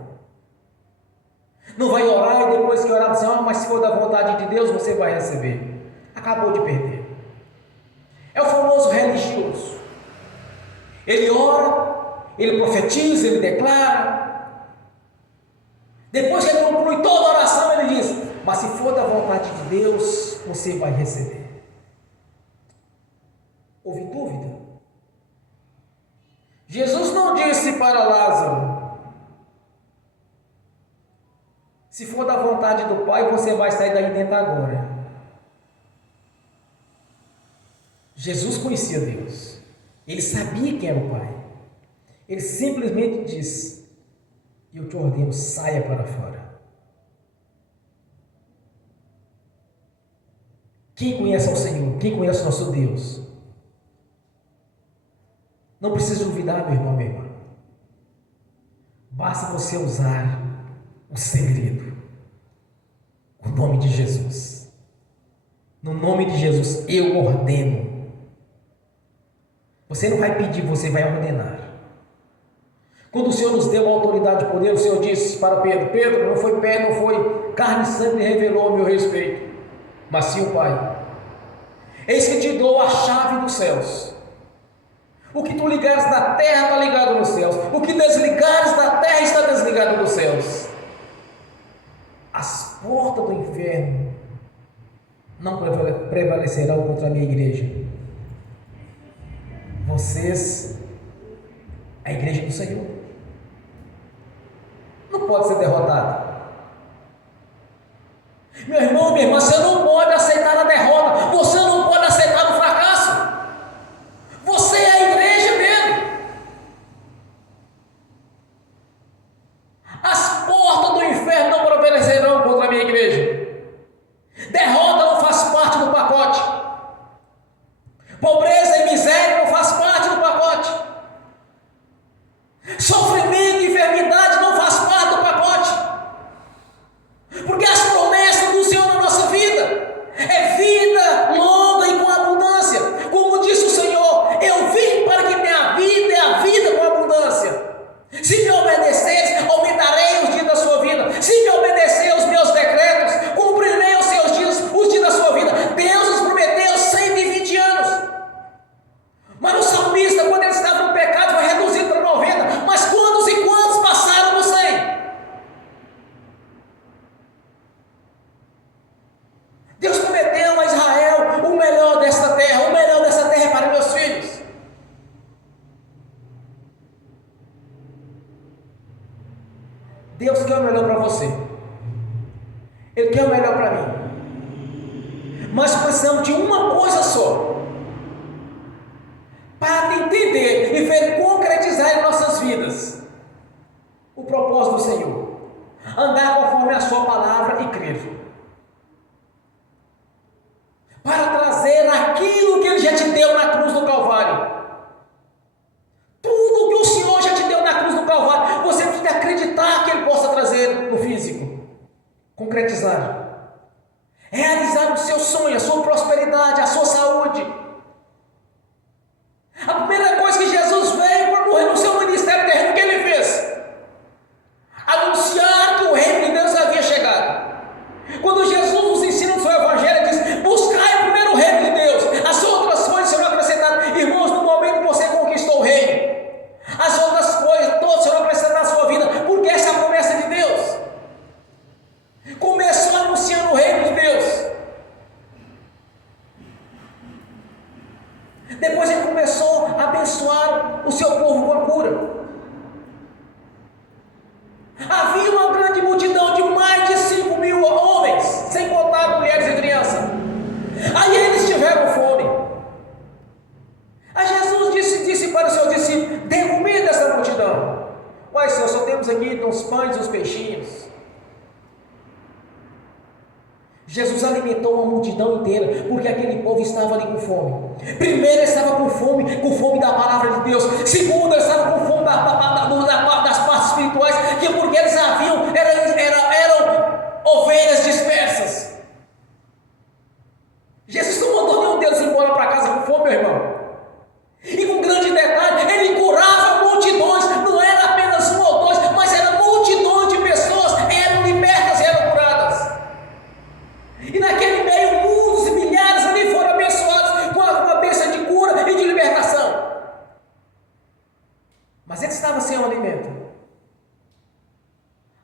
Não vai orar e depois que orar, dizer, mas se for da vontade de Deus, você vai receber. Acabou de perder. É o famoso religioso. Ele ora, ele profetiza, ele declara. Depois que ele conclui toda a oração, ele diz, mas se for da vontade de Deus, você vai receber. Houve dúvida? Jesus não disse para Lázaro, se for da vontade do Pai, você vai sair daí dentro agora. Jesus conhecia Deus. Ele sabia quem era o Pai. Ele simplesmente disse, eu te ordeno, saia para fora. Quem conhece ao Senhor, quem conhece o nosso Deus, não precisa duvidar, meu irmão, minha irmã. Basta você usar o segredo, o nome de Jesus. No nome de Jesus, eu ordeno. Você não vai pedir, você vai ordenar. Quando o Senhor nos deu a autoridade e poder, o Senhor disse para Pedro, Pedro, não foi carne e sangue que revelou a meu respeito, mas sim o Pai. Eis que te dou a chave dos céus. O que tu ligares na terra está ligado nos céus. O que desligares da terra está desligado nos céus. As portas do inferno não prevalecerão contra a minha igreja. Vocês, a igreja do Senhor, não pode ser derrotado. Meu irmão, minha irmã, você não pode aceitar a derrota. Você não pode aceitar o fracasso. Você é a igreja dele. As portas do inferno não prevalecerão contra a minha igreja. Derrota não faz parte do pacote. Pobreza e miséria não faz parte do pacote. Sofrimento e enfermidade não faz parte do pacote. Porque as promessas do Senhor na nossa vida é vida longa e com abundância. Como disse o Senhor, eu vim para que minha vida é a vida com abundância. Se me obedeceres, aumentarei os dias da sua vida. Se me obedecer aos meus decretos, cumprirei os seus dias, os dias da sua vida. Deus nos prometeu 120 anos. Mas o salmista, quando ele estava no pecado, foi reduzido para 90. Mas quantos e quantos passaram do 100? Deus prometeu a Israel o melhor desta terra. O melhor desta terra é para meus filhos. Deus quer o melhor para você. Ele quer o melhor para mim. Mas precisamos de uma coisa só para entender e ver concretizar em nossas vidas o propósito do Senhor. Andar conforme a sua palavra e crer. Para trazer aquilo que Ele já te deu na cruz do Calvário. Tudo que o Senhor já te deu na cruz do Calvário, você precisa acreditar que Ele possa trazer no físico. Concretizar. Realizar o seu sonho, a sua prosperidade, a sua saúde. A primeira coisa que Jesus veio no seu ministério terreno, o que Ele fez? Anunciar que o reino de Deus havia chegado. Quando Jesus nos ensina no seu evangelho, ele diz, buscai primeiro o reino de Deus, as outras coisas serão acrescentadas. Irmãos, no momento que você conquistou o reino, as outras coisas todas serão acrescentadas na sua vida, porque essa é a promessa de Deus. Começou anunciando o reino de Deus. Depois ele começou a abençoar o seu povo com a cura. Havia uma grande multidão de mais de 5.000 homens, sem contar mulheres e crianças. Aí eles tiveram fome. Aí Jesus disse para os seus discípulos, dê comida dessa multidão. Uai, Senhor, só temos aqui uns pães e uns peixinhos. Jesus alimentou uma multidão inteira, porque aquele povo estava ali com fome. Primeiro, ele estava com fome da palavra de Deus. Segundo, ele estava com fome das partes espirituais, que porque eles eram ovelhas dispersas. Jesus não mandou nenhum deles embora para casa com fome, meu irmão. E com grande detalhe, ele curava multidões, não era apenas um ou dois, mas era multidões de pessoas, eram libertas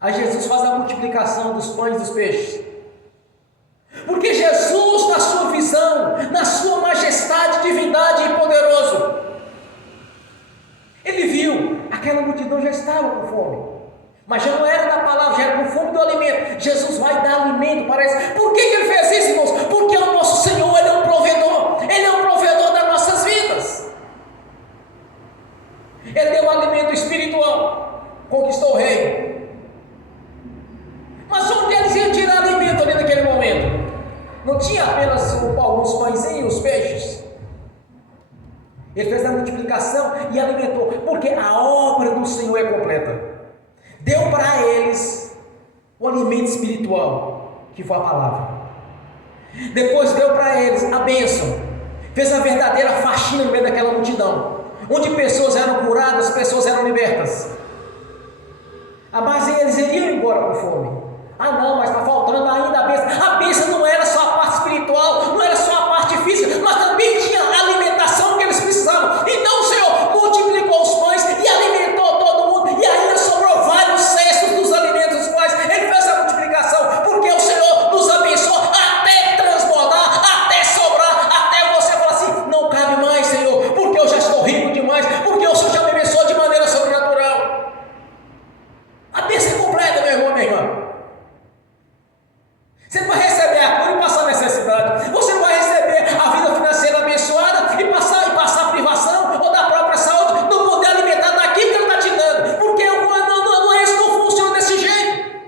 Aí Jesus faz a multiplicação dos pães e dos peixes. Porque Jesus, na sua visão, na sua majestade, divindade e poderoso, ele viu, aquela multidão já estava com fome, mas já não era da palavra, já era com fome do alimento. Jesus vai dar alimento para eles. Por que ele fez isso, irmãos? Porque o nosso Senhor, Ele é um provedor, Ele é um provedor das nossas vidas. Ele deu alimento espiritual, conquistou o reino. Mas onde eles iam tirar alimento ali naquele momento? Não tinha apenas alguns pãezinhos, peixes. Ele fez a multiplicação e alimentou, porque a obra do Senhor é completa. Deu para eles o alimento espiritual, que foi a palavra. Depois deu para eles a bênção. Fez a verdadeira faxina no meio daquela multidão, onde pessoas eram curadas, pessoas eram libertas. Mas eles iriam embora com fome. Não, mas está faltando ainda a bênção. A bênção não era só a parte espiritual, não era só a parte física, mas também tinha a alimentação que eles precisavam. Então o Senhor multiplicou os pães e alimentou todo mundo, e ainda sobrou vários cestos dos alimentos dos quais Ele fez a multiplicação, porque o Senhor nos abençoou até transbordar, até sobrar, até você falar assim: não cabe mais, Senhor, porque eu já estou rico demais, porque o Senhor já me abençoou de maneira sobrenatural. A bênção é completa, meu irmão, minha irmã. Você não vai receber a cura e passar necessidade. Você não vai receber a vida financeira abençoada e passar privação ou da própria saúde, não poder alimentar daquilo que Ele está te dando. Porque não é isso, não funciona desse jeito.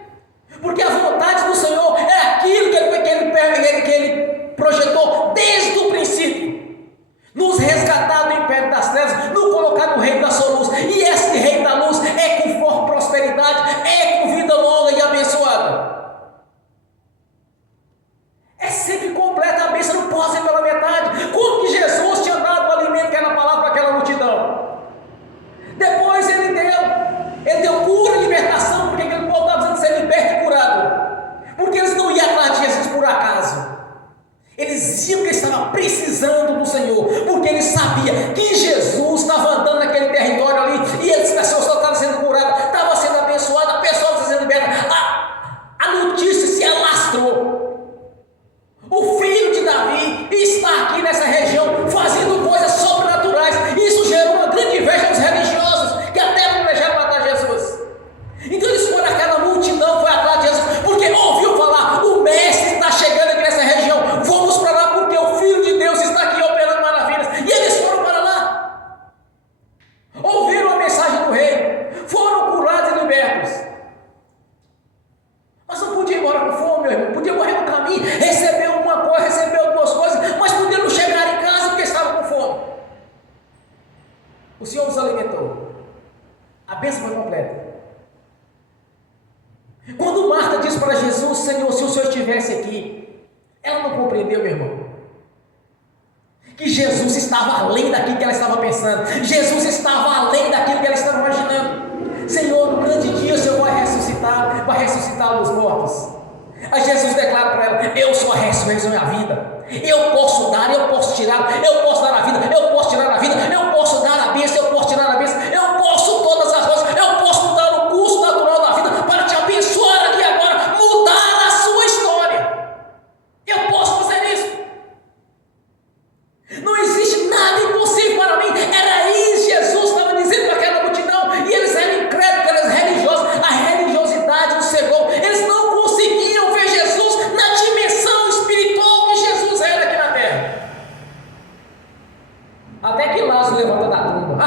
Porque a vontade do Senhor é aquilo que Ele projetou desde o princípio. Nos resgatar do império das trevas, nos colocar no reino da sua luz. E esse reino da luz é com forte prosperidade, é com vida longa e abençoada. É sempre completa, a bênção não pode ser pela metade. Como que Jesus tinha dado o alimento que era a palavra para aquela multidão? Depois Ele deu cura e libertação, porque aquele povo estava dizendo ser liberto e curado. Porque eles não iam atrás de Jesus por acaso. Eles iam porque estavam precisando do Senhor, porque eles sabiam que Jesus estava andando naquele território ali, e as pessoas só estavam sendo curadas, estavam sendo abençoadas, a pessoa estava sendo liberta. A notícia se alastrou. O filho de Davi está aqui nessa região fazendo coisas sobrenaturais. Isso gerou uma grande inveja dos religiosos, que até planejaram matar Jesus. Então eles foram, aquela multidão foi atrás de Jesus, porque ouviu falar: o mestre está chegando aqui nessa região, vamos para lá porque o Filho de Deus está aqui operando maravilhas. E eles foram para lá, ouviram a mensagem do rei, foram curados e libertos. Mas não podia ir embora com fome, meu irmão. Podia morrer no caminho, recebeu uma coisa, recebeu duas coisas, mas podia não chegar em casa porque estava com fome. O Senhor nos alimentou. A bênção foi completa. Quando Marta disse para Jesus: Senhor, se o Senhor estivesse aqui, ela não compreendeu, meu irmão, que Jesus estava além daquilo que ela estava pensando. Jesus estava além daquilo que ela estava imaginando. Senhor, no grande dia o Senhor vai ressuscitar os mortos. Aí Jesus declara para ela: eu sou a ressurreição e a vida. Eu posso dar, eu posso tirar, eu posso dar a vida, eu posso tirar a vida, eu posso dar a bênção, eu posso tirar a bênção, eu posso todas as coisas, eu posso mudar o curso natural da vida para te abençoar aqui agora, mudar a sua história. Eu posso fazer isso. Não existe nada impossível para mim. Era isso que Jesus estava dizendo para aquela multidão, e eles eram incrédulos, eles eram religiosos. A religiosidade os cegou. Eles não conseguiam ver Jesus na dimensão espiritual que Jesus era aqui na terra. Até que Lázaro levanta da tumba.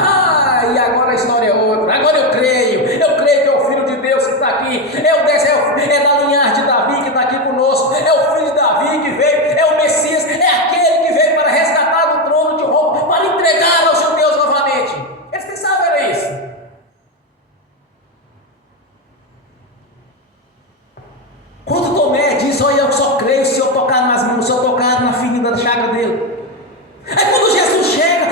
E agora a história é outra. Agora eu creio que é o Filho de Deus que está aqui, é da linhagem de Davi que está aqui conosco, é o Filho de Davi que veio, é o Messias, é aquele que veio para resgatar do trono de Roma, para entregar aos judeus novamente. Eles pensavam que era isso. Quando Tomé diz: olha, eu só creio se eu tocar nas mãos, se eu tocar na ferida da chaga dele. Aí quando Jesus chega,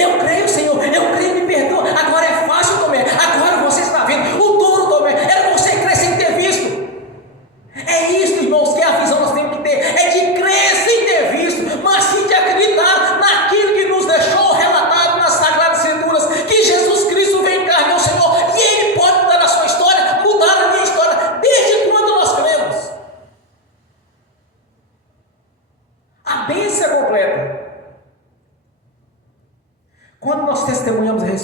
eu creio, Senhor, eu creio, me perdoa. Agora é fácil, Tomé, agora você está vendo. O duro, Tomé, era você crer sem ter visto. É isso, irmãos, que a visão nós temos que ter, é de crer sem ter visto, mas sim de acreditar naquilo que nos deixou relatado nas Sagradas Escrituras, que Jesus Cristo veio em carne, o Senhor, e Ele pode mudar a sua história, mudar a minha história,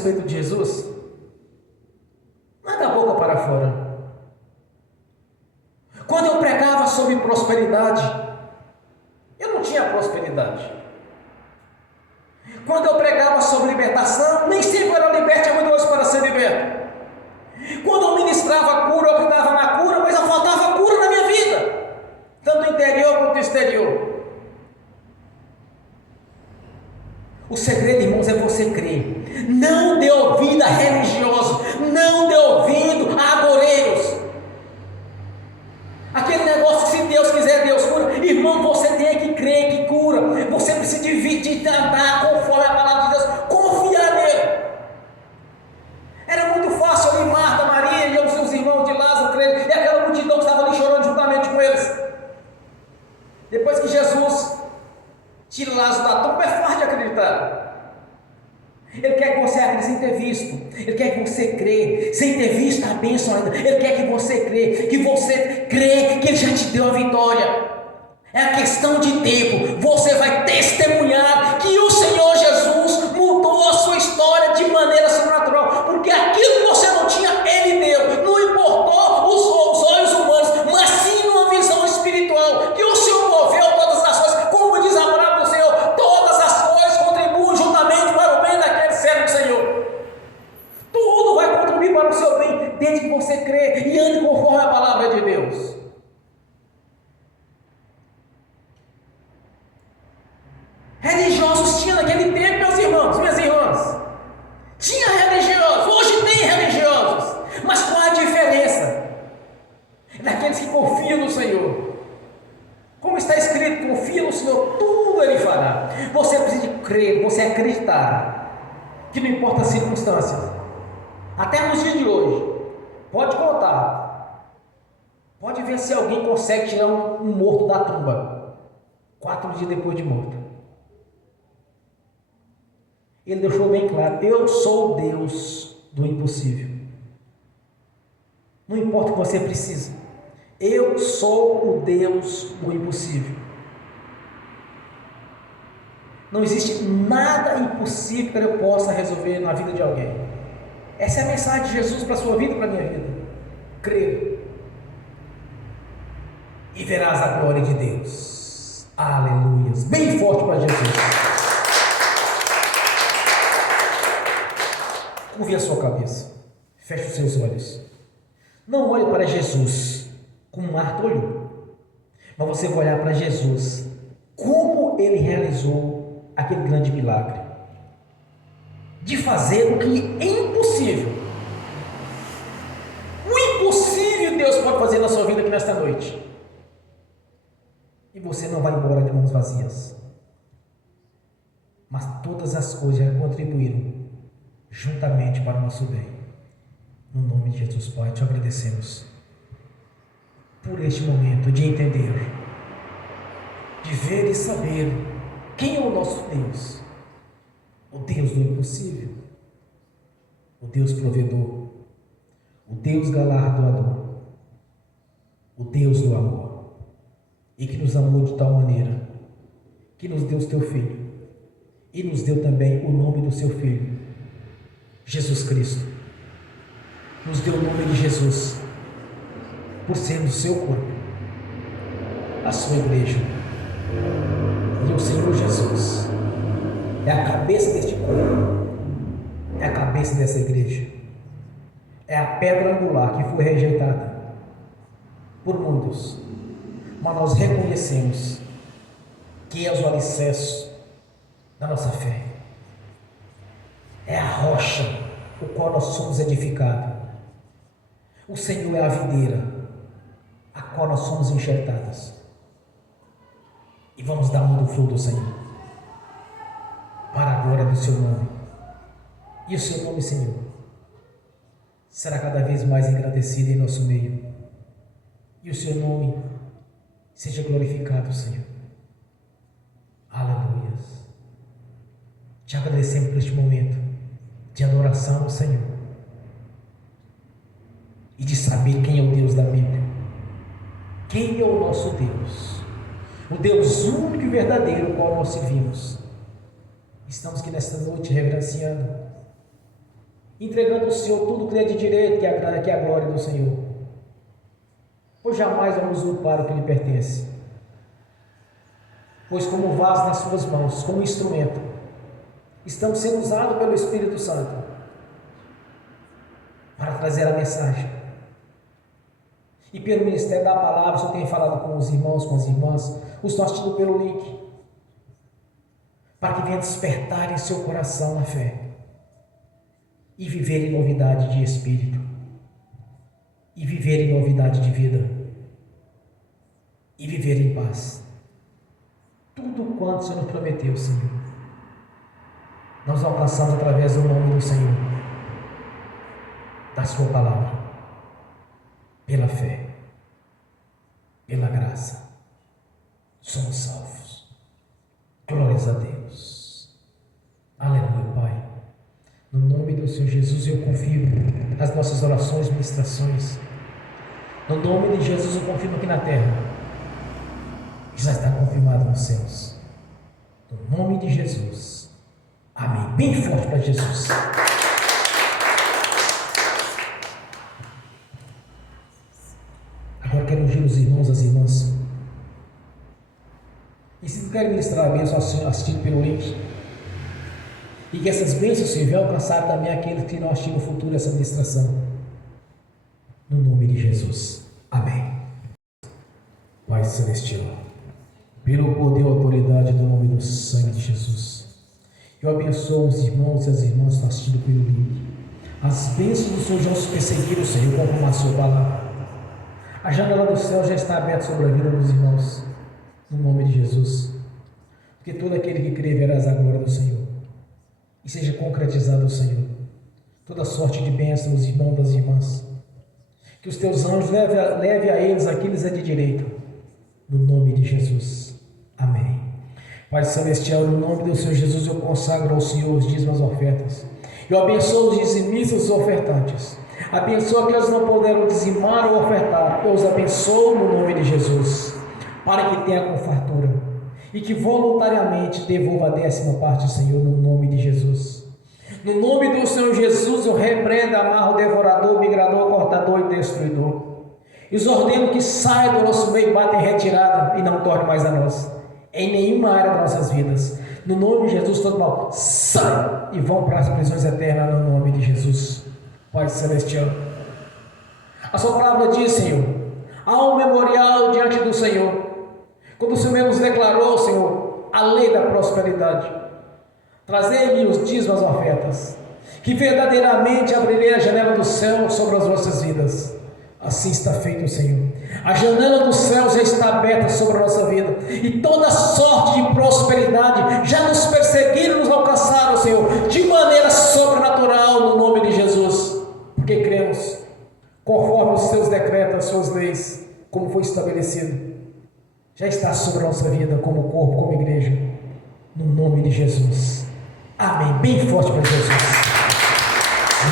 respeito de Jesus? Não é da boca para fora. Quando eu pregava sobre prosperidade, eu não tinha prosperidade. Quando eu pregava sobre libertação, nem sempre eu era liberto, tinha muito hoje para ser liberto. Quando eu ministrava cura, eu acreditava na cura, mas eu faltava cura na minha vida, tanto interior quanto exterior. O segredo, irmãos, é você crer. Não dê ouvido a religiosos, não dê ouvido a agoreiros. Aquele negócio que se Deus quiser, Deus cura. Irmão, você tem que crer que cura. Você precisa de andar conforme a palavra de Deus, confiar nele. Era muito fácil ali, Marta, Maria e os seus irmãos de Lázaro crerem, e aquela multidão que estava ali chorando juntamente com eles. Depois que Jesus tira Lázaro da tumba, é fácil de acreditar. Ele quer que você acredite sem ter visto. Ele quer que você crê, sem ter visto a bênção ainda. Ele quer que você crê, que Ele já te deu a vitória. É a questão de tempo. Você vai testemunhar que o Senhor Jesus mudou a sua história de maneira sobrenatural, porque aquilo que você não tinha, Ele deu. Não importou os olhos humanos, mas sim uma visão espiritual, que o Senhor moveu todas as coisas, como diz a palavra do Senhor, todas as coisas contribuem juntamente para o bem daquele servo do Senhor. Tudo vai contribuir para o seu bem, desde que você crê e ande conforme a palavra de Deus. Religiosos tinha naquele tempo, meus irmãos, minhas irmãs. Tinha religiosos, hoje tem religiosos, mas qual a diferença? É daqueles que confiam no Senhor. Como está escrito, confia no Senhor, tudo Ele fará. Você precisa de crer, você acreditar, que não importa as circunstâncias, até nos dias de hoje, pode contar, pode ver se alguém consegue tirar um morto da tumba, 4 dias depois de morto. Ele deixou bem claro, eu sou o Deus do impossível. Não importa o que você precisa, eu sou o Deus do impossível. Não existe nada impossível que eu possa resolver na vida de alguém. Essa é a mensagem de Jesus para a sua vida e para a minha vida. Creia e verás a glória de Deus. Aleluias. Bem forte para Jesus. Curve a sua cabeça, feche os seus olhos. Não olhe para Jesus como Marta olhou, mas você vai olhar para Jesus, como Ele realizou aquele grande milagre, de fazer o que é impossível. O impossível Deus pode fazer na sua vida aqui nesta noite, e você não vai embora de mãos vazias, mas todas as coisas já contribuíram juntamente para o nosso bem. No nome de Jesus, Pai, te agradecemos por este momento de entender, de ver e saber quem é o nosso Deus, o Deus do impossível, o Deus provedor, o Deus galardoador, o Deus do amor, e que nos amou de tal maneira que nos deu o teu Filho e nos deu também o nome do seu Filho, Jesus Cristo. Nos deu o nome de Jesus por sermos o seu corpo, a sua igreja, e o Senhor Jesus é a cabeça deste corpo, é a cabeça dessa igreja, é a pedra angular que foi rejeitada por muitos, mas nós reconhecemos que é o alicerce da nossa fé, é a rocha o qual nós somos edificados. O Senhor é a videira a qual nós somos enxertados, e vamos dar muito fruto do Senhor para a glória do seu nome. E o seu nome, Senhor, será cada vez mais engrandecido em nosso meio, e o seu nome seja glorificado, Senhor. Aleluia. Te agradecemos por este momento de adoração ao Senhor e de saber quem é o Deus da Bíblia, quem é o nosso Deus, o Deus único e verdadeiro, o qual nós servimos. Estamos aqui nesta noite reverenciando entregando ao Senhor tudo que lhe é de direito, que é a glória do Senhor. Pois jamais vamos usurpar o que lhe pertence. Pois como vaso nas suas mãos, como instrumento, estamos sendo usados pelo Espírito Santo para trazer a mensagem. E pelo ministério da palavra, eu tenho falado com os irmãos, com as irmãs, os estão assistindo pelo link, para que venha despertar em seu coração na fé e viver em novidade de espírito, e viver em novidade de vida, e viver em paz. Tudo quanto o Senhor nos prometeu, Senhor, nós alcançamos através do nome do Senhor, da sua palavra, pela fé, pela graça, somos salvos. Glórias a Deus. Aleluia, Pai. No nome do Senhor Jesus eu confirmo as nossas orações e ministrações. No nome de Jesus eu confirmo aqui na terra. Já está confirmado nos céus. No nome de Jesus. Amém. Bem forte para Jesus. Agora quero ungir os irmãos, as irmãs. E se tu quer ministrar a bênção assistindo pelo link, e que essas bênçãos, Senhor, venham alcançar também aqueles que não assistirem no futuro essa ministração. No nome de Jesus. Amém. Pai Celestial, pelo poder e autoridade do nome do sangue de Jesus, eu abençoo os irmãos e as irmãs que estão assistindo pelo link. As bênçãos do Senhor já os perseguiram, Senhor, conforme a sua palavra. A janela do céu já está aberta sobre a vida dos irmãos, no nome de Jesus. Porque todo aquele que crê verás a glória do Senhor. E seja concretizado, Senhor, toda sorte de bênção dos irmãos e das irmãs. Que os teus anjos leve a eles aquilo que lhes é de direito, no nome de Jesus. Amém. Pai Celestial, no nome do Senhor Jesus, eu consagro ao Senhor os dízimos e as ofertas. Eu abençoo os dizimistas e os ofertantes. Abençoo aqueles que não puderam dizimar ou ofertar. Eu os abençoo no nome de Jesus, para que tenha com fartura e que voluntariamente devolva a 10ª parte, Senhor, no nome de Jesus. No nome do Senhor Jesus, eu repreendo, amarro o devorador, migrador, cortador e destruidor. E os ordeno que saia do nosso meio, bata em retirada e não torne mais a nós, em nenhuma área das nossas vidas. No nome de Jesus, todo mal, sai e vão para as prisões eternas, no nome de Jesus. Pai Celestial, a sua palavra diz, Senhor, há um memorial diante do Senhor. Quando o Senhor mesmo nos declarou, Senhor, a lei da prosperidade, trazei-me os dízimos e as ofertas, que verdadeiramente abrirei a janela do céu sobre as vossas vidas. Assim está feito, Senhor. A janela do céu já está aberta sobre a nossa vida, e toda sorte de prosperidade já nos perseguiram, nos alcançaram, Senhor, de maneira sobrenatural, no nome de Jesus, porque cremos, conforme os seus decretos, as suas leis, como foi estabelecido, já está sobre a nossa vida, como corpo, como igreja, no nome de Jesus. Amém. Bem forte para Jesus.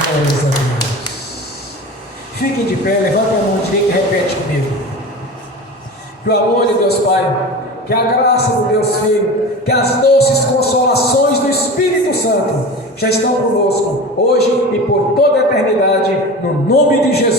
Glórias a Deus. Fiquem de pé, levantem a mão direita e repete comigo. Que o amor de Deus Pai, que a graça do Deus Filho, que as doces consolações do Espírito Santo já estão conosco, hoje e por toda a eternidade, no nome de Jesus.